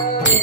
Amen.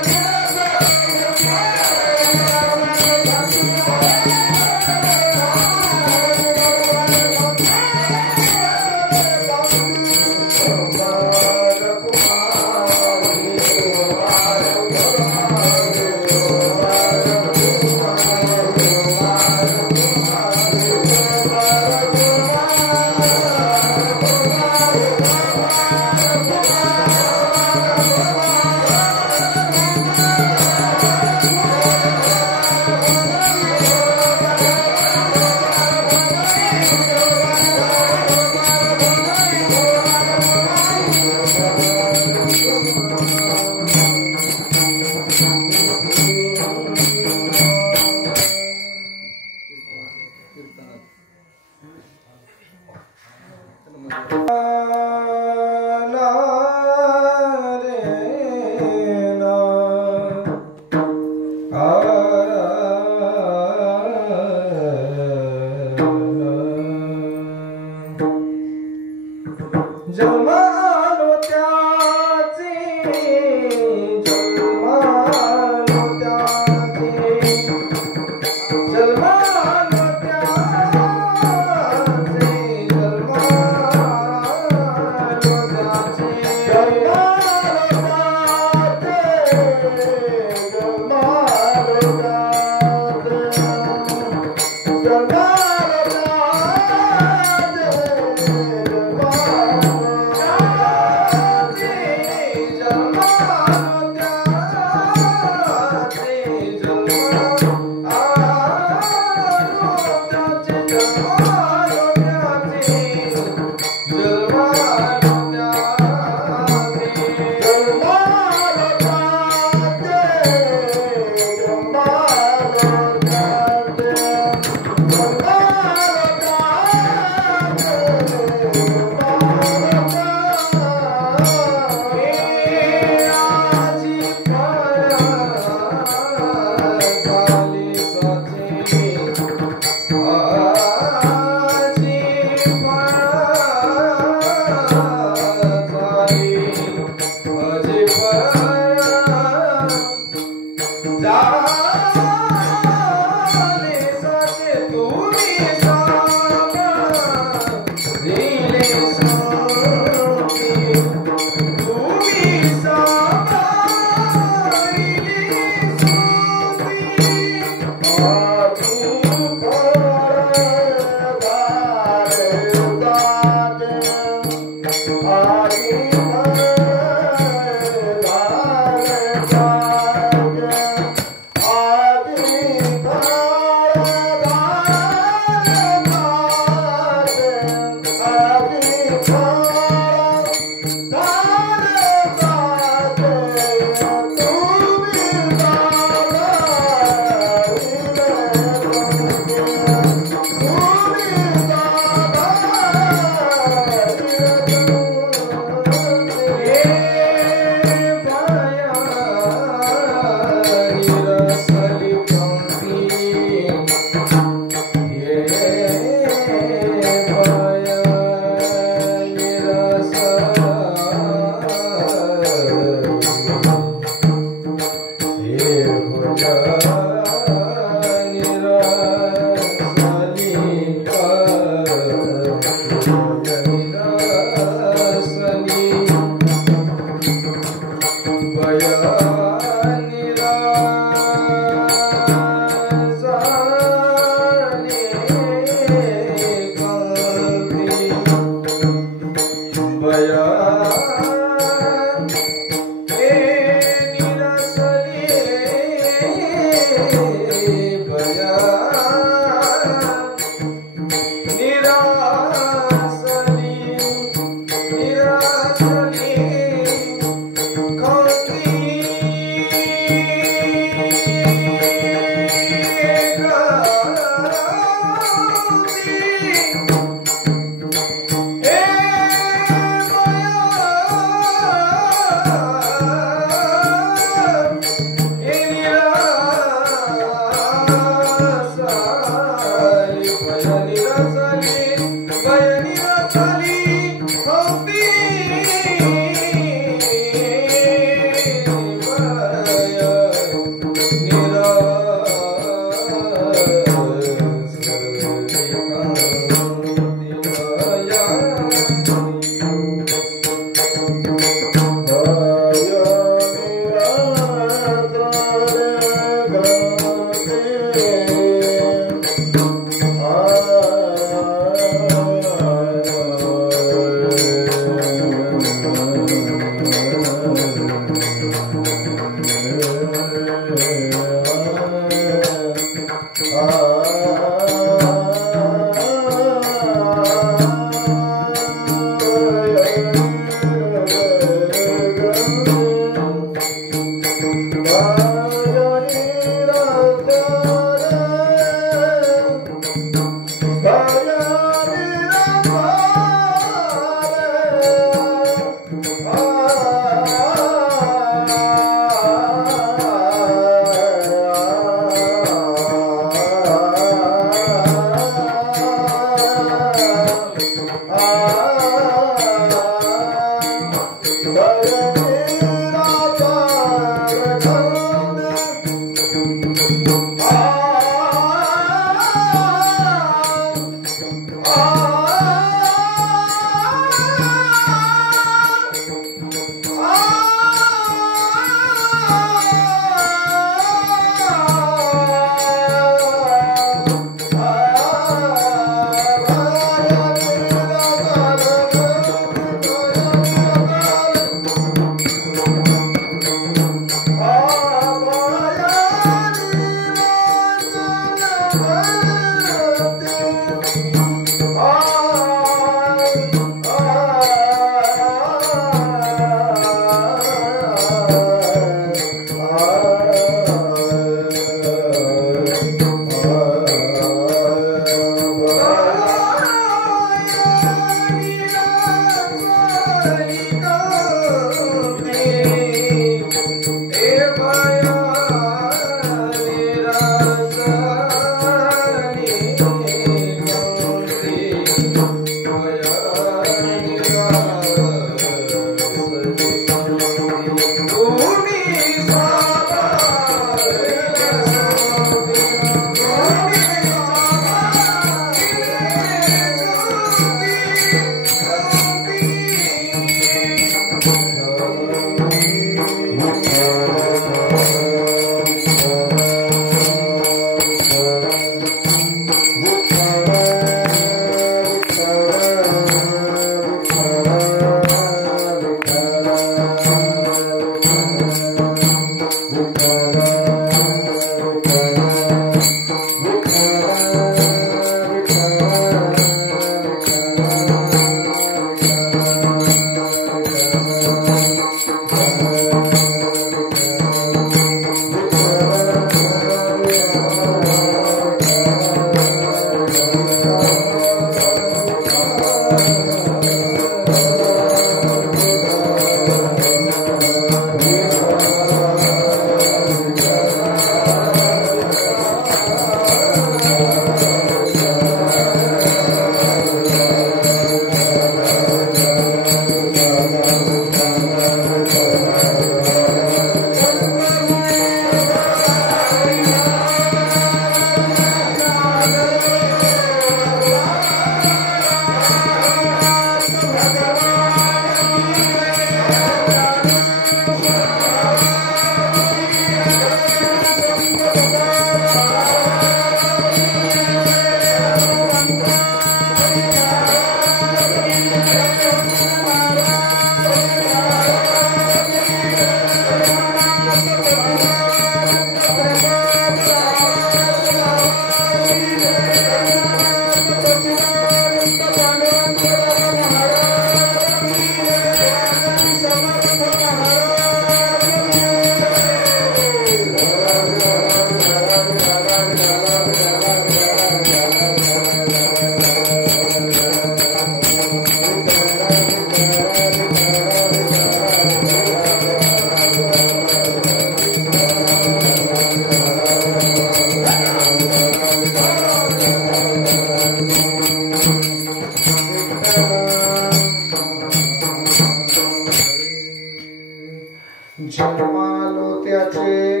लाडू त्याचे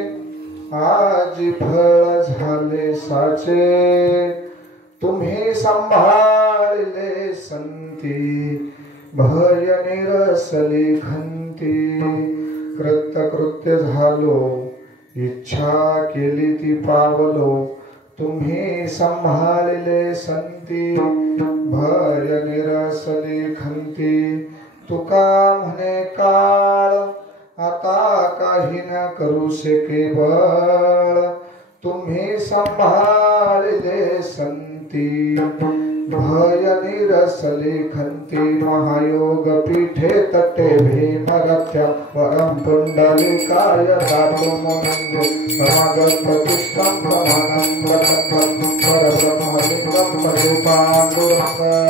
आज फळ झाले साचे तुम्ही संभाळले संती भय निरसली खंती कृत्य झालो इच्छा केली ती पावलो तुम्ही संभाळले संती भय निरसली खंती तुका म्हणे काळ आता काही न करू शके बळ तुम्ही संभाळले संती भय निरसली खंती महायोग पीठे तटे भीमरथ्या वरम पुंडलिकाय दातु मुनिंदे समागत प्रतिष्ठं प्रमाणं प्रतत्वं परब्रह्मलिंगं परुपांडुरङ्गं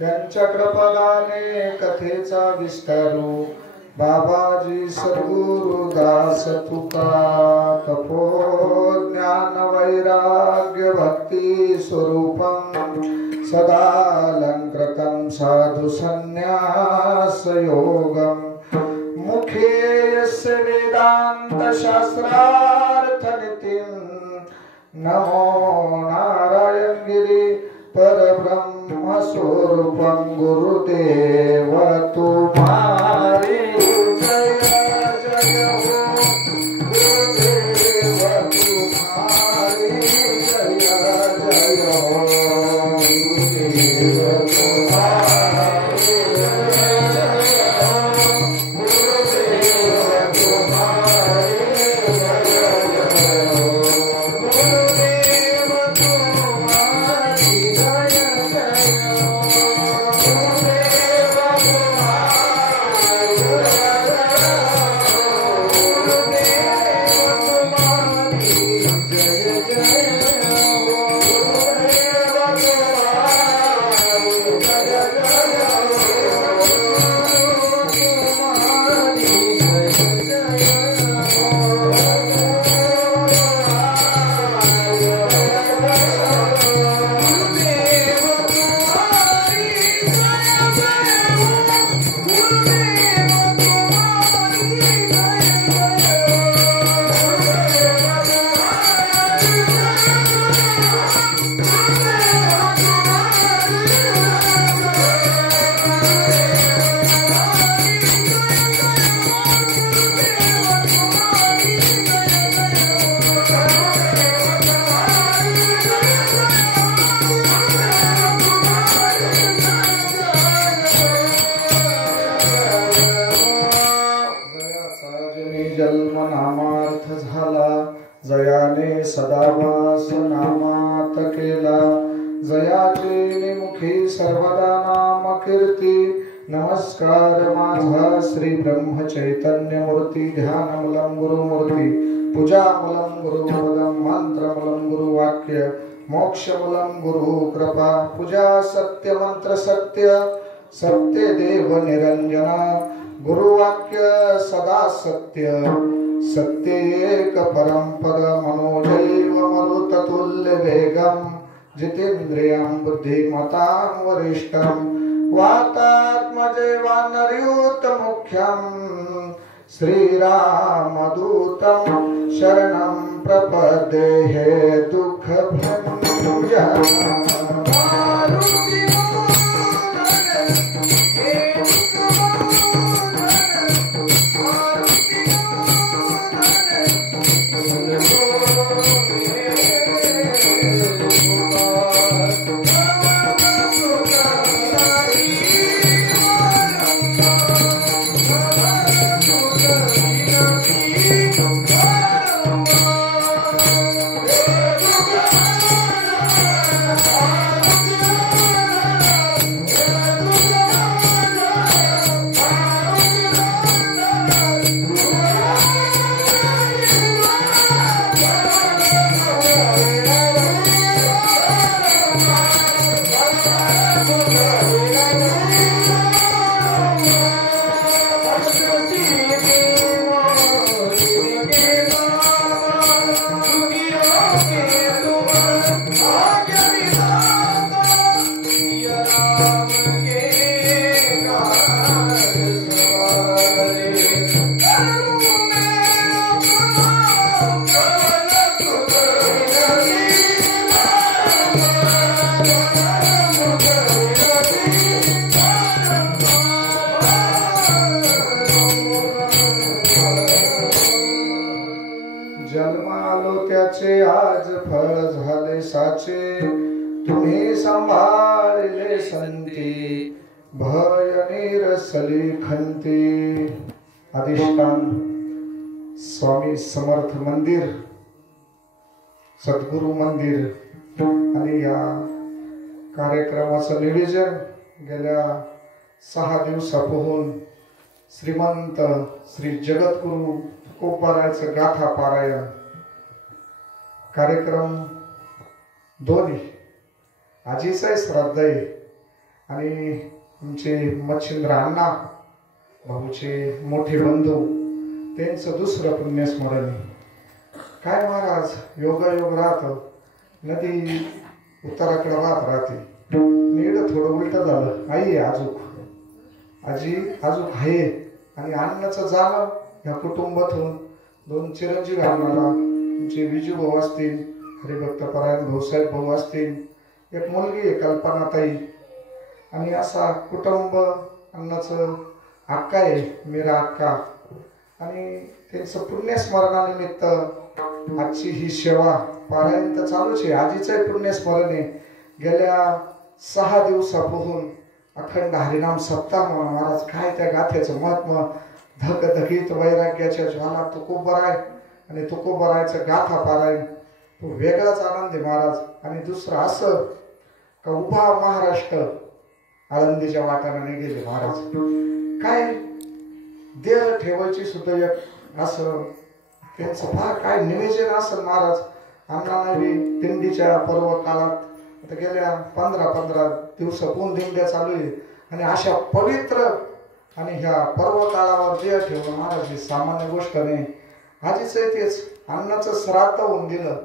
त्यांच्या कृपाने कथेचा विस्तारू बाबाजी सद्गुरु दास तुका तपो ज्ञान वैराग्य भक्ती स्वरूपं सदालंकृतं साधु संन्यास योगं मुखे यस्य वेदांत शास्त्रार्थ नितिं नमो नारायण गिरी परब्रह्म स्वरूपं गुरुदेव तुम्हारी जय जय हो गुरुदेव तुम्हारी जय जय हो गुरुदेव तुम्हारी जय जय हो गुरुदेव तुम्हारी जय जय हो गुरुदेव तुम्हारी जय जय हो गुरुदेव तुम्हारी प्राप्त केला जयाचे निमुखी सर्वदा नाम कीर्ती नमस्कार माझा श्री ब्रह्म चैतन्य मूर्ती ध्यानमूलम गुरुमूर्ती पूजामूलम गुरुमूलम मंत्रमूलम गुरुवाक्य मोक्षमूलम गुरु कृपा पूजा सत्य मंत्र सत्य सत्य देव निरंजना गुरुवाक्य सदा सत्य सत्य एक परम पद मनोजैव मरुततुल्य वेगम जितेन्द्रियं बुद्धिमतां वरिष्ठं वातात्मजे वानरयूत मुख्यं श्रीरामदूतं शरणं प्रपद्ये हे दुःखभञ्जनं आज फळ झाले साचे तुम्ही सांभाळले संती भय निरसली खंती अधिष्ठान स्वामी समर्थ मंदिर सद्गुरु मंदिर आणि या कार्यक्रमाचं नियोजन गेल्या 6 दिवसापूर्वी श्रीमंत श्री जगद्गुरु तुकोबारायचं गाथा पारायण कार्यक्रम दोन्ही आजीचाही श्राद्ध आहे आणि आमचे मच्छिंद्र अण्णा भाऊचे मोठे बंधू त्यांचं दुसरं पुण्यस्मरण काय महाराज योगायोग राहतं नदी उत्तराकडे वाहत राहते नीड थोडं उलट झालं आई आजूक आजी आजूक आहे आणि अण्णाचं जाणं ह्या कुटुंबातून 2 चिरंजीव आम्हाला तुमचे विजू भाऊ असतील हरिभक्त परायण भाऊसाहेब भाऊ असतील एक मुलगी आहे कल्पनाताई आणि असा कुटुंब अण्णाचं अक्का आहे मीरा अक्का आणि त्यांचं पुण्यस्मरणानिमित्त आजची ही सेवा पारायण तर चालूच आहे आजीचंही पुण्यस्मरण आहे गेल्या 6 दिवसापासून अखंड हरिनाम सप्ताह महाराज काय त्या गाथेचं महात्मा धगधगीत वैराग्याच्या ज्वाला तुकोबाराय आणि तुकोबारायचं गाथा पारायण तो वेगळाच आनंद आहे महाराज आणि दुसरं असं का उभा महाराष्ट्र आळंदीच्या वाटाने गेले महाराज काय देह ठेवायची सुद्धा एक असं त्यांचं फार काय नियोजन असेल महाराज अण्णांना बी दिंडीच्या पर्व काळात आता गेल्या 15 दिवसापून दिंड्या चालू आहे आणि अशा पवित्र आणि ह्या पर्व काळावर देह ठेवणं महाराज ही सामान्य गोष्ट नाही आजीच तेच अण्णाचं श्राद्ध होऊन दिलं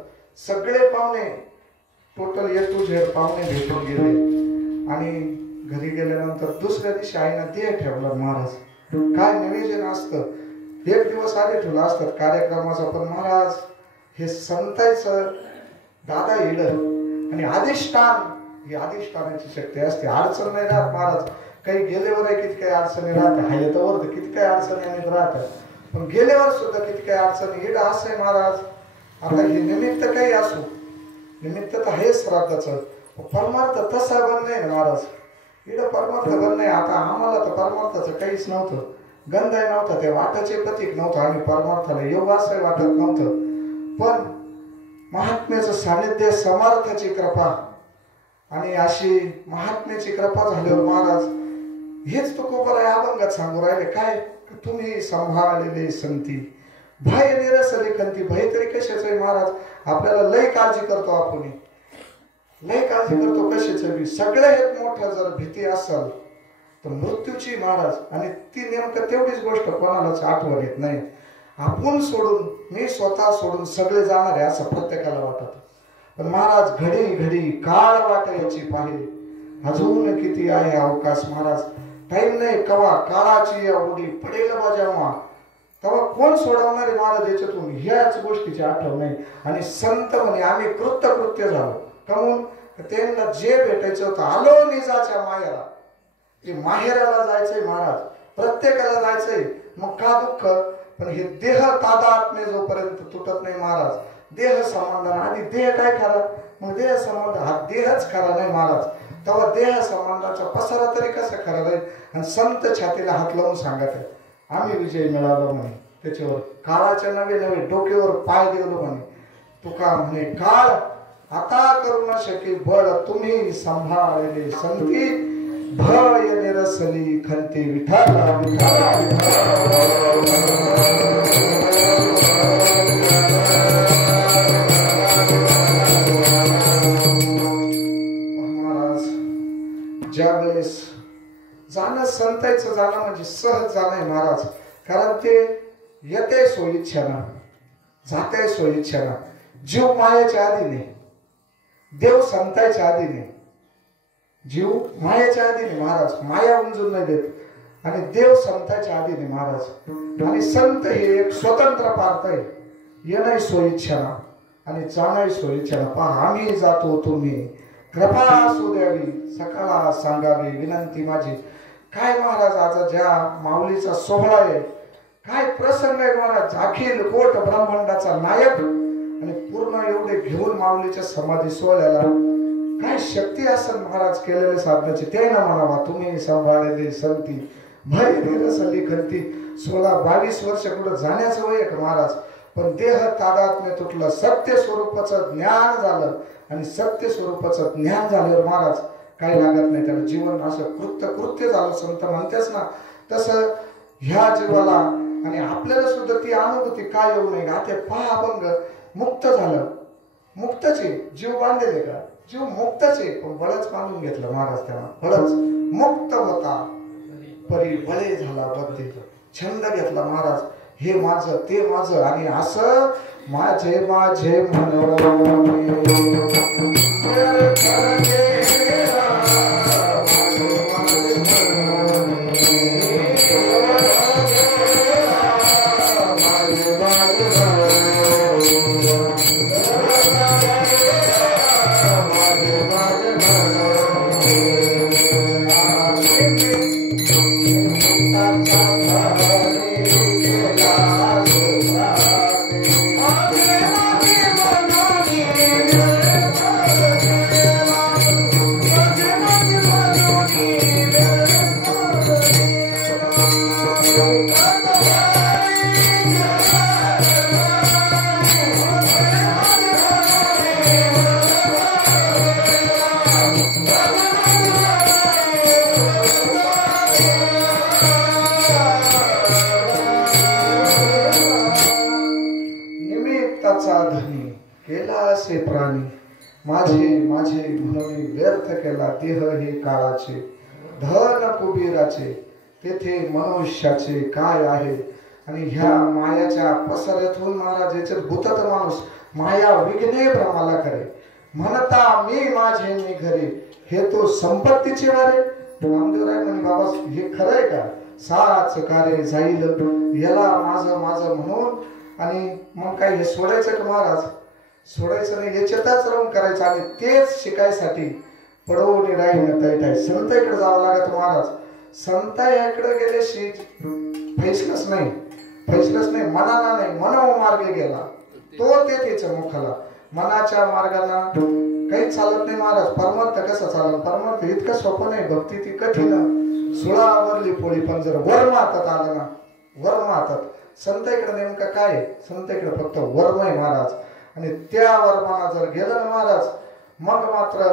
सगळे पाहुणे टोटल A to Z पाहुणे भेटून गेले आणि घरी गेल्यानंतर दुसऱ्या दिवशी आईनं देह ठेवला महाराज काय नियोजन असतं एक दिवस आधी ठेवला असतात कार्यक्रमाचा पण महाराज हे संतांचं दादा येड आणि अधिष्ठान ही अधिष्ठानाची शक्ती असते अडचण नाही राहत महाराज काही गेल्यावर किती काही अडचणी राहते हायतावर किती काही अडचणी राहतात पण गेल्यावर सुद्धा किती काही अडचणी येड असं आहे महाराज आता हे निमित्त काही असो निमित्त तर हे श्राद्धाचं परमार्थ तसा बन नाही महाराज इकडं परमार्थ बन नाही आता आम्हाला तर परमार्थाचं काहीच नव्हतं गंधाय नव्हता ते वाटाचे प्रतीक नव्हतं आम्ही परमार्थाला योग असं वाटत नव्हतं पण महात्म्याचं सानिध्य, समर्थाची कृपा, आणि अशी महात्म्याची कृपा झाल्यावर महाराज हेच तुकोबराय अभंगात सांगू राहिले काय, तुम्ही सांभाळलेले संती भय निरसले खंती. भय तरी कशाच आहे महाराज, आपल्याला लय काळजी करतो, आपण लय काळजी करतो कशाच बी. सगळ्यात मोठं जर भीती असेल तर मृत्यूची महाराज, आणि ती नेमकं तेवढीच गोष्ट कोणालाच आठवण येत नाही. आपण सोडून, मी स्वतः सोडून सगळे जाणार आहे असं प्रत्येकाला वाटत. पण महाराज घडी घडी काळ वाटायची पाहिजे, अजून किती आहे अवकाश महाराज. टाइम नाही कवा काळाची या उडी पडेल बाजावा, तेव्हा कोण सोडवणार आहे महाराज याच्यातून, ह्याच गोष्टीची आठवण नाही. आणि संत म्हणे आम्ही कृत्य झालो, कमून त्यांना जे भेटायचं होतं आलो निजाच्या माहेरा. ते माहेराला जायचंय महाराज, प्रत्येकाला जायचंय. मग का दुःख, पण हे देह तादात्म्य जोपर्यंत तुटत नाही महाराज, देह संबंध आधी देह काय खरा, मग देह संबंध हा देहच खरा नाही महाराज, तेव्हा देह संबंधाचा पसारा तरी कसा खरा राहील. आणि संत छातीला हात लावून सांगत आहे आम्ही विजय मिळालो म्हणे, त्याच्यावर काळाच्या नवे नवे डोक्यावर पाय देवलो म्हणे. तुका म्हणे काळ आता करू न शके बळ, तुम्ही सांभाळले संती भय निरसली खंती. विठाला महाराज ज्यावेळेस जाणं, संतांचं जाणं म्हणजे सहज जाणं आहे महाराज. कारण ते येते सोयीच्छाना, जाते सोयीच्छाना. जीव मायाच्या आधीने, देव संतांच्या आधीने. जीव मायाच्या आधीने महाराज, माया उमजून नाही देत, आणि देव संतांच्या आधीने महाराज. आणि संत हे एक स्वतंत्र पार्थ आहे. येणं सोयीच्छाना आणि जाणं सोयीच्छाना. पहा आम्ही जातो, तुम्ही कृपा असू द्यावी, सकाळा सांगावी विनंती माझी. काय महाराज आता ज्या माऊलीचा सोहळा आहे, काय प्रसंग आहे महाराज. अखिल कोट ब्रह्मांडाचा नायक आणि पूर्ण एवढे घेऊन माऊलीच्या समाधी सोहळ्याला काय शक्ती असेल महाराज केलेले साधनाची. ते ना म्हणावा तुम्ही सांभाळलेले संती भय निरसली खंती. 16-22 वर्ष कुठं जाण्याचं वय आहे महाराज, पण देह तादात्म्य तुटलं, सत्य स्वरूपाचं ज्ञान झालं. आणि सत्य स्वरूपाचं ज्ञान झाल्यावर महाराज काही लागत नाही, त्याला जीवन असं कृत्य झालं संत म्हणतेच ना तसं ह्या जीवाला. आणि आपल्याला सुद्धा ती अनुभूती काय येऊ नये. आता पहा अभंग मुक्त झालं, मुक्तच आहे. जीव बांधलेले का, जीव मुक्तच आहे, पण बळच बांधून घेतलं महाराज. त्याला बळच मुक्त होता परी बळे झाला बद्दे. छंद घेतला महाराज, हे माझं ते माझं, आणि असं माझे माझे म्हणून प्राणी माझे माझे म्हणून व्यर्थ केला देह हे काळाचे. धन कुबेराचे तेथे मनुष्याचे काय आहे. आणि ह्या मायाच्या पसऱ्यातून महाराज याच्यात भूतत माणूस माया विघ्ने भ्रमाला करे. म्हणता मी माझे मी घरे हे तो संपत्तीचे वारे. नामदेवराय म्हणे बाबा हे खरंय का, साच कार्य जाईल याला माझं माझं म्हणून. आणि मग काय हे सोडायचं का महाराज, सोडायचं नाही, याच्यातच राहून करायचं. आणि तेच शिकायसाठी पडवून राहील तैठाय संतांकडे जावं लागत महाराज. संतांकडे गेल्याशी फैसलच नाही, फैसलच नाही, मनाला नाही, मनव मार्गे गेला तो तेथेच मुखाला. मनाच्या मार्गाला काही चालत नाही महाराज. परमार्थ कसा चालत, परमार्थ इतकं सोपं नाही, भक्ती ती कठीण. सुळावरली पोळी, पण जर वर्म हातात आलं ना, वर्म हातात. संतांकडे नेमकं काय, संतांकडे फक्त वर्म आहे महाराज. आणि त्या वर्माना जर गेलं ना महाराज मग मात्र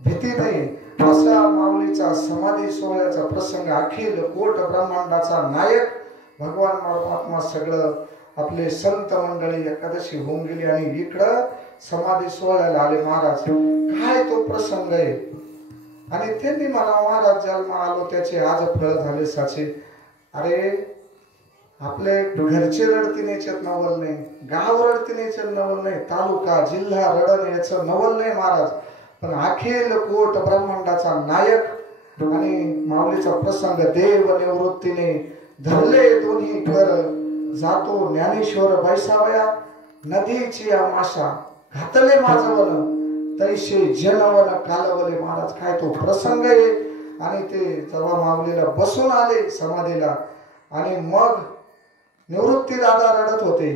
भीती नाही. असा माऊलीचा समाधी सोहळ्याचा प्रसंग अखिल कोट ब्रह्मांडाचा नायक भगवान परमात्मा सगळं आपले संत मंडळी एकादशी होऊन गेली आणि इकडं समाधी सोहळ्याला आले महाराज. काय तो प्रसंग आहे. आणि त्यांनी मला महाराज जन्म आलो त्याचे आज फळ झाले साचे. अरे आपले घरचे रडतीन याच्यात नवल नाही, गाव रडतीन याच्यात नवल नाही, तालुका जिल्हा रडण याचं नवल नाही महाराज. पण अखिल कोट ब्रह्मांडाचा नायक आणि माऊलीचा प्रसंग देव निवृत्तीने धरले दोन्ही कर जातो ज्ञानेश्वर बैसावया नदीची आमाशा घातले माझवन तैसे जनवन कालवले. महाराज काय तो प्रसंग आहे. आणि ते जेव्हा माऊलीला बसून आले समाधीला आणि मग निवृत्ती दादा रडत होते.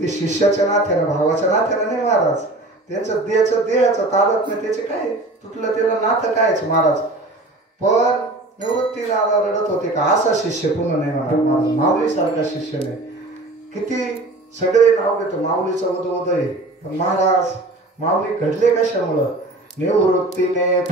ते शिष्याच्या नात्यानं भावाच्या नात्यानं नाही महाराज. त्यांचं देहाचं तालत नाही त्याचे काय तुटलं त्याला नातं कायच महाराज. पण निवृत्ती दादा रडत होते का असा शिष्य पुन्हा नाही महाराज. माऊली सारखा शिष्य नाही. किती सगळे नाव घेतो माऊलीचं उदय. पण महाराज माऊली घडले कशामुळं. निवृत्तीने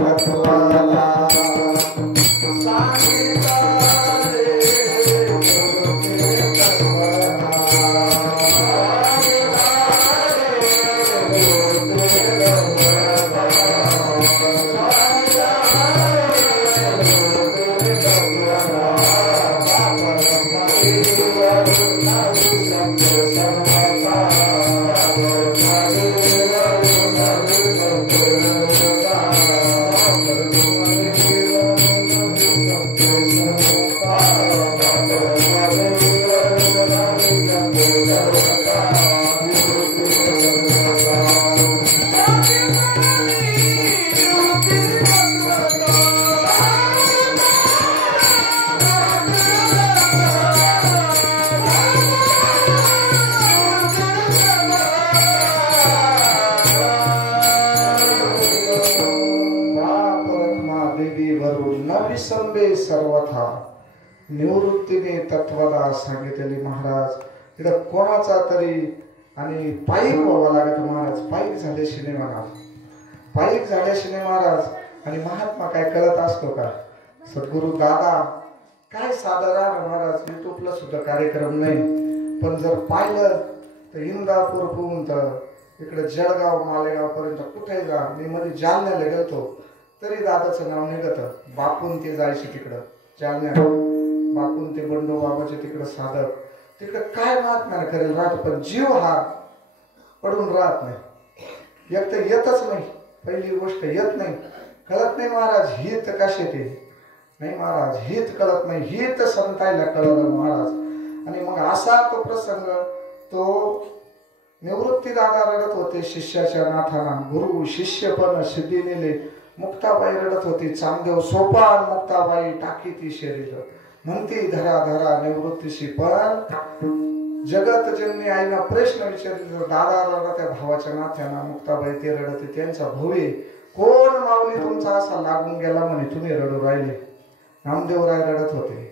सर्वथा निवृत्तीने तत्वदा सांगितले महाराज. इकडं कोणाचा तरी आणि पायीक व्हावा लागत महाराज. पायीक झाले शिने महाराज. पायीक झाले शिने महाराज. आणि महात्मा काय कळत असतो का. सद्गुरु दादा काय साधारण महाराज. युट्यूबला सुद्धा कार्यक्रम नाही. पण जर पाहिलं तर इंदापूर तर इकडे जळगाव मालेगाव पर्यंत कुठे जा. मी मध्ये जालन्याला गेलतो तरी दादाचं नाव निघत. बापून ते जायचे तिकडं जालन्या. बापून ते बंडो बाबाचे तिकडं साधक. तिकडं काय महात्मा करेल राहत. पण जीव हा पडून राहत नाही. एक तर येतच नाही. पहिली गोष्ट येत नाही. कळत नाही महाराज हित कसे ते नाही महाराज. हित कळत नाही. हित संतायला कळलं महाराज. आणि मग असा तो प्रसंग तो निवृत्ती दादा रडत होते शिष्याच्या नाथाना. गुरु शिष्य पण सिद्धी नेले. मुक्ताबाई रडत होती. चांदेव सोपान मुक्ताबाई टाकी ती शरीर म्हणती धरा धरा निवृत्तीशी. पण जगत ज्यांनी आईना प्रश्न विचारले दादा रडत त्या भावाच्या नात्यानं. मुक्ताबाई ते रडते त्यांचा भोवे कोण माऊली तुमचा असा लागून गेला म्हणे तुम्ही रडू राहिले. नामदेवराय रडत होते.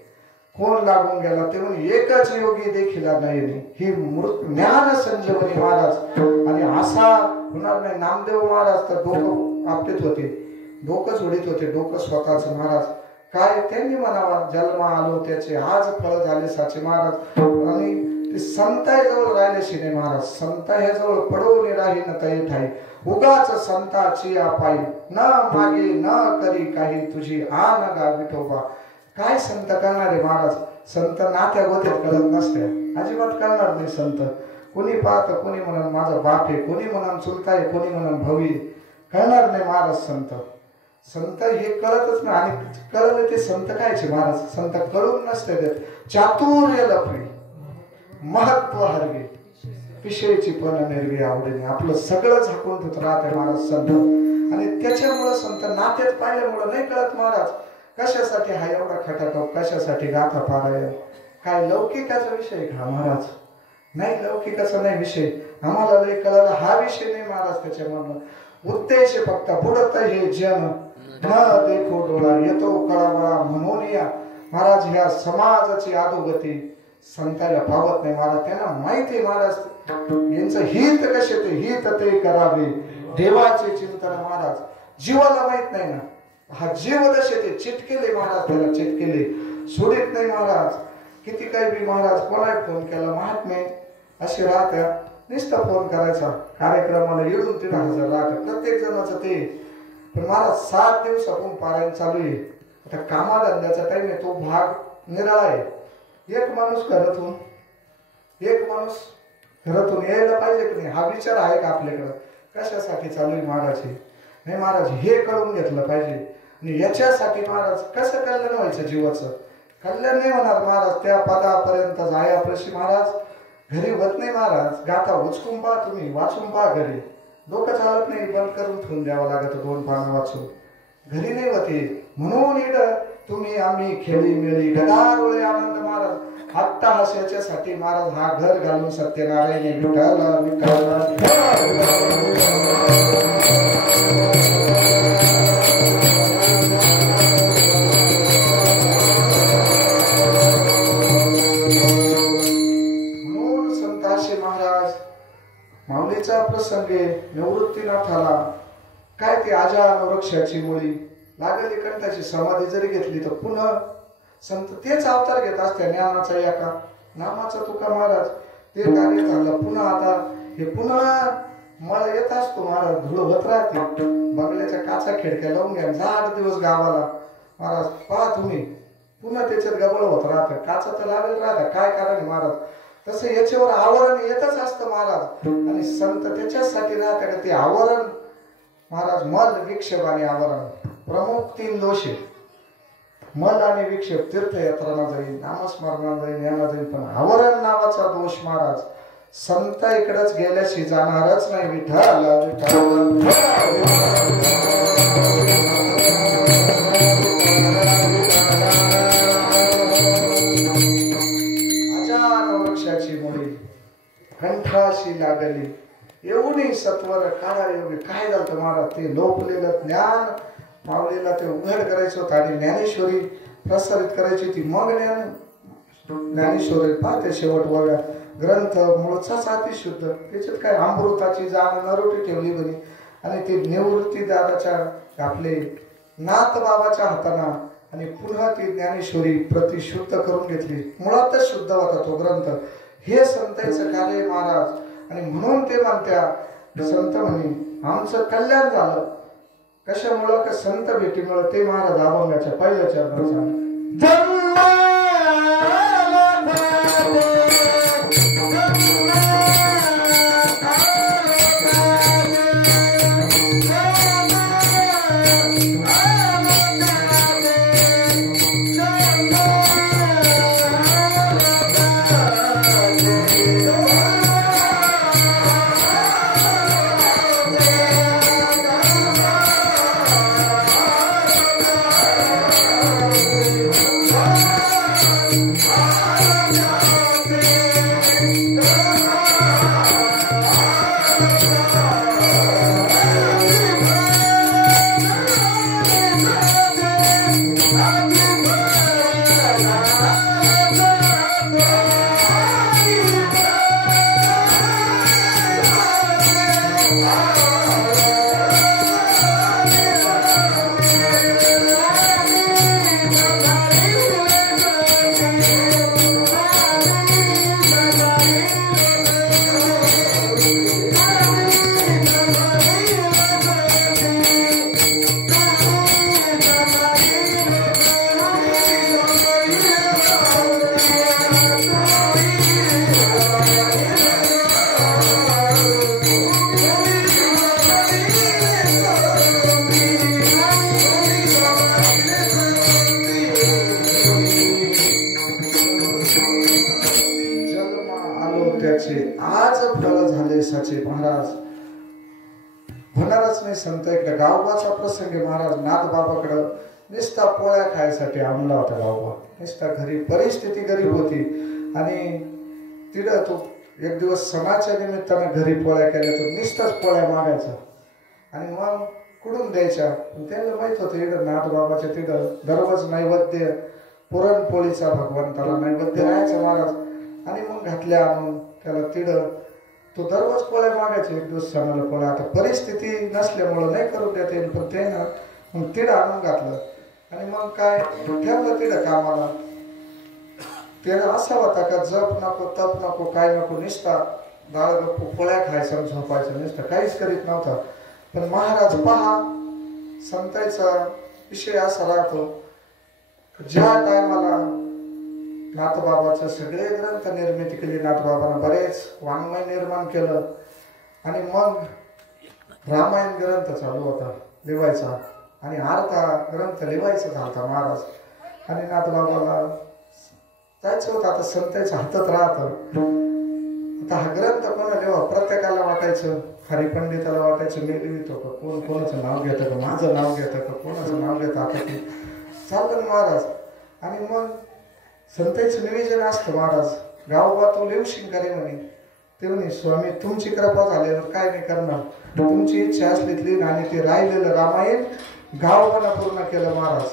कोण लागून गेला ते म्हणे एकच योगी देखील नाही. ही ज्ञान संजीवनी महाराज. आणि असा होणार नाही. नामदेव महाराज तर डोकं आपटीत होते. डोकं सोडित होते. डोकं स्वतःच महाराज. काय त्यांनी म्हणावा जन्म आलो त्याचे आज फळ झाले साचे महाराज. आणि ते संताजवळ राहिले शिने महाराज. संताजवळ पडवून राही न तय ठाई उगाच संताची पायी न मागे न करी काही तुझी आन गा विठोबा. काय संत करणारे महाराज. संत नात्या गोत्यात कळत नसते. अजिबात करणार नाही संत. कोणी पाहत कोणी म्हणून माझा बाप आहे, कोणी म्हणून चुलता आहे, कोणी म्हणून भवी. कळणार नाही महाराज संत. संत हे कळतच नाही. आणि कळले ते संत कायचे महाराज. संत कळून नसते देत. चातुर्य लपवी महत्व हरवी विषयीची पण निर्वी आवडीने आपलं सगळं झाकून ठेवत राहते महाराज संत. आणि त्याच्यामुळं संत नात्यात पाहिल्यामुळं नाही कळत महाराज. कशासाठी हा एवढा खटाटोप. कशासाठी गाथा पारायण. काय लौकिकाचा विषय का महाराज. नाही लौकिकाचा नाही विषय. आम्हाला लय कळाला हा विषय नाही महाराज. त्याच्यामधनं उद्देश फक्त बुडत हे जन न देखो डोळा येतो कळावळा म्हणून या महाराज. ह्या समाजाची अधोगती संताला पावत नाही महाराज. त्यांना माहिती महाराज यांचं हित कसे ते हित ते करावे देवाचे चिंतन महाराज. जीवाला माहित नाही ना, हा जीव कसे ते चिटकेले महाराज, त्याला चिटकेले सोडित नाही महाराज. किती काही बी महाराज कोणाला फोन केला महात्मे असे राहत्या, नुसता फोन करायचा कार्यक्रमाला येऊन 3,000 राहत प्रत्येक जणाचं ते. पण महाराज 7 दिवसापासून पारायण चालू आहे. आता कामाधंद्याचा टाइम आहे, तो भाग निराळा आहे. एक माणूस घरातून यायला पाहिजे की नाही, हा विचार आहे का आपल्याकडं? कशासाठी चालू आहे महाराज? नाही महाराज, हे कळून घेतलं पाहिजे. आणि याच्यासाठी महाराज कसं कल्याण व्हायचं? जीवाचं कल्याण नाही होणार महाराज त्या पदापर्यंत जायाप्रशी महाराज घरी होत नाही महाराज. गाथा उचकून पहा, तुम्ही वाचून पहा, घरी डोकं चालत नाही, बंद करून ठेवून द्यावं लागत 2 पानं वाचून, घरी नाही होते. म्हणून इड तुम्ही आम्ही खेळी मिळी गदारोळे आनंद महाराज. आत्ता हास्याच्यासाठी महाराज हा घर घालून सत्यनारायण म्हणून संताशे महाराज माऊलीचा प्रसंगे निवृत्तीनाथाला काय ते आजान वृक्षाची मुळी लागली कंठाची समाधी जरी घेतली तर पुन्हा संत तेच अवतार घेत असते. ज्ञानाचा एका नामाचा तुका महाराज ते कार्य झालं. पुन्हा आता हे पुन्हा मला येत असतो महाराज, धूळ होत राहते. बंगल्याच्या काचा खिडक्या लावून घ्या, जा 8 दिवस गावाला महाराज पहा तुम्ही, पुन्हा त्याच्यात गबळ होत राहतं. काचा तर लावेल राहतं, काय कारण महाराज? तसं याच्यावर आवरण येतच असतं महाराज. आणि संत त्याच्यासाठी राहतं का ते आवरण महाराज. मल विक्षेप आणि आवरण प्रमुख 3 दोष आहे. मल आणि विक्षेप तीर्थयात्रांना जाईल, नामस्मरणाला जाईल, याला जाईल, पण आवरण नावाचा दोष महाराज संत इकडेच गेल्याशी जाणारच नाही. विठ्ठल अजान वृक्षाची मुळी कंठाशी लागली, एवढी सत्वर काढा एवढी. काय झालं महाराज? ते लोपलेलं ज्ञान माऊलीला ते उघड करायचं होतं आणि ज्ञानेश्वरी प्रसारित करायची होती. मग ज्ञानेश्वरी पाहते शेवट वगैरे ग्रंथ मूळचाच अतिशुद्ध, त्याच्यात काय अमृताची जाण नरोटी ठेवली बरी. आणि ते निवृत्तीदाराच्या आपले नाथ बाबाच्या हाताना आणि पुन्हा ती ज्ञानेश्वरी प्रतिशुद्ध करून घेतली. मुळातच शुद्ध होता तो ग्रंथ. हे संतांचं कार्य महाराज. आणि म्हणून ते म्हणत्या संत म्हणे आमचं कल्याण झालं कशामुळं? का संत भेटीमुळे. ते महाराज अभंगाच्या पहिल्या चरणाचा महाराज होणारच नाही. संत एकदा गावबाचा प्रसंग महाराज नाथ बाबाकडं नुसता पोळ्या खायसाठी आणला होता. गावबा नुसता घरी परिस्थिती गरीब होती आणि तिथं तो एक दिवस सणाच्या निमित्तानं घरी पोळ्या केल्या, तो नुसताच पोळ्या मागायचा आणि मग कुठून द्यायच्या. त्याला माहित होतं इकडं नाथ बाबाच्या तिथं दररोज नैवेद्य पुरणपोळीचा भगवंताला नैवेद्य राहायचा महाराज. आणि मग घातल्या आणून त्याला तिथं तो दररोज पोळ्या मागायचे, एक दिवस सणाला पोळ्या. आता परिस्थिती नसल्यामुळं नाही करून देता येईल, पण ते ना मग तिडं आणून घातलं आणि मग काय ठेवलं तिडं कामाला. ते असा होता का जप नको तप नको काय नको, निसता डाळ गप्पू पोळ्या खायचं झोपायचं, नुसतं काहीच करीत नव्हता. पण महाराज पहा, संतांचा विषय असा राहतो, ज्या टायमाला नाथबाबाचं सगळे ग्रंथ निर्मिती केली, नाथबाबांना बरेच वाङ्मय निर्माण केलं आणि मग रामायण ग्रंथ चालू होता लिवायचा आणि अर्धा ग्रंथ लिवायचा झाला महाराज. आणि नाथबाबाला जायचं होतं, आता संतांच्या हातात राहतं. आता हा ग्रंथ कोणा लिहा, प्रत्येकाला वाटायचं, हरिपंडिताला वाटायचं मी लिहितो का, कोण कोणाचं नाव घेतं का, माझं नाव घेतं का, कोणाचं नाव घेतं. आता ते चाललं महाराज. आणि मग संतांचं निवेदन असतं, महाराज गावोबा तू लिहूशील का रे म्हणे. ते म्हणे स्वामी तुमची कृपा झाल्यावर काय नाही करणार, तुमची इच्छा असली आणि ते राहिलेलं रामायण गावोबाला पूर्ण केलं महाराज.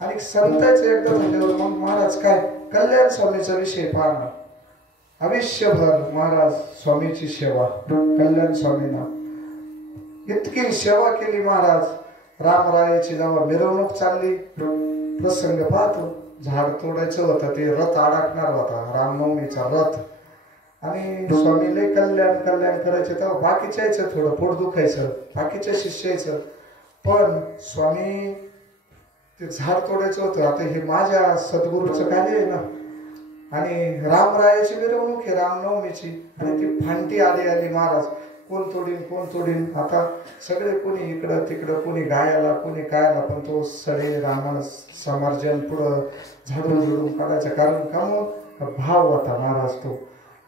आणि संतांचं एकदा झाल्यावर मग महाराज काय कल्याण स्वामीचा विषय पाहणार. आयुष्यभर महाराज स्वामीची सेवा, कल्याण स्वामींना इतकी सेवा केली महाराज. रामरायाची जेव्हा मिरवणूक चालली, प्रसंग पाहतो, झाड तोडायचं होतं, ते रथ अडकणार होता, रामनवमीचा रथ. आणि स्वामीले कल्याण कल्याण करायचे, तेव्हा बाकीच्या यायचं थोडं पोट दुखायचं, बाकीच्या शिष्याचं. पण स्वामी ते झाड तोडायचं होतं. आता हे माझ्या सद्गुरूचं कार्य आहे ना, आणि रामरायाची मिरवणूक आहे रामनवमीची, आणि ती फांटी आली महाराज. कोण तोडीन कोण तोडीन, आता सगळे कोणी इकडं तिकडं, कोणी गायाला कोणी कायला, पण तो सडे रामानं समर्जन पुढं झाडून झुडून काढायचं. कारण का मग भाव होता महाराज, तो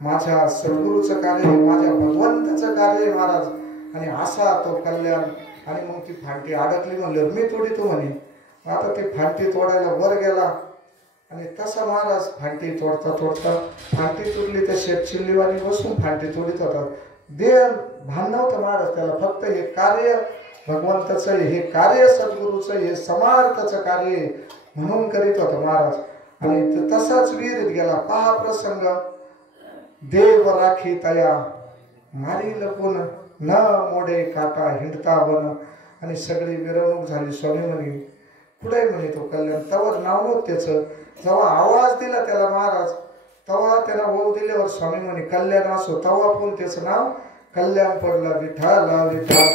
माझ्या सद्गुरूचं कार्य आहे, माझ्या भगवंताचं कार्य आहे महाराज. आणि असा तो कल्याण. आणि मग ती फांटी अडकली म्हणल्यावर मी तोडीतो म्हणे. आता ती फांटी तोडायला वर गेला आणि तसा महाराज फांटी तोडता तोडता फांटी तोडली, तर शेत चिल्लीवाणी बसून फांटी तोडीत होता. देह भान नव्हतं महाराज त्याला, फक्त हे कार्य भगवंताचं, हे कार्य सद्गुरूचं, हे समार्थाचं कार्य म्हणून करीत होता महाराज. आणि तसाच विहिरीत गेला. पहा प्रसंग, देव राखी तया मारी लपून न मोडे काटा हिंडता वन. आणि सगळी मिरवणूक झाली. स्वामी म्हणे पुढे म्हणे तो कल्याण. तवर नाव नव्हतं त्याचं. जेव्हा आवाज दिला त्याला महाराज, तेव्हा त्याला ओढ दिल्यावर स्वामी म्हणे कल्याण असो. तेव्हा पण त्याचं नाव कल्याण पडलं. विठाला विठाला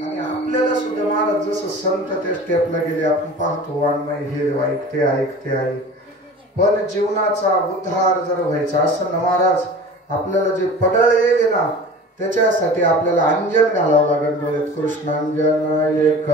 आणि आपल्याला सुद्धा महाराज जसं संत ते स्टेपला गेले, आपण पाहतो वाङ्मय हे ऐक ते ऐक ते ऐक. पण जीवनाचा उद्धार जर व्हायचा असं ना महाराज, आपल्याला जे पडळ येईल ना, त्याच्यासाठी आपल्याला अंजन घालावं लागेल डोळ्यात. कृष्णांजन एक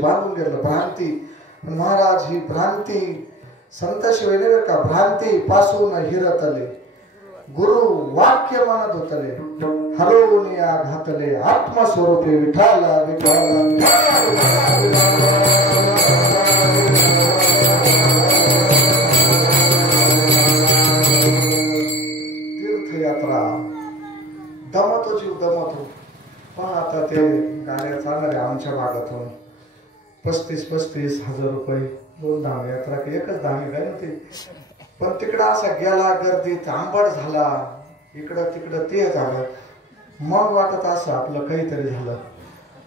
बांधून घेतलं भ्रांती. महाराज ही भ्रांती संताशिवाय नाही का, भ्रांती पासून हिरतले गुरु वाक्य म्हणत होतले. हरवून या घातले आत्मस्वरूपी विठाला विठाला तीर्थयात्रा दमतो जीव दमतो. पण आता ते गाड्या चालणाऱ्या आमच्या भागातून 35,000 रुपये 2 धाम यात्रा की एकच धाम आहे काय ना ते. पण तिकडं असा गेला गर्दीत आंबट झाला, इकडं तिकडं ते झालं. मग वाटत असं आपलं काहीतरी झालं.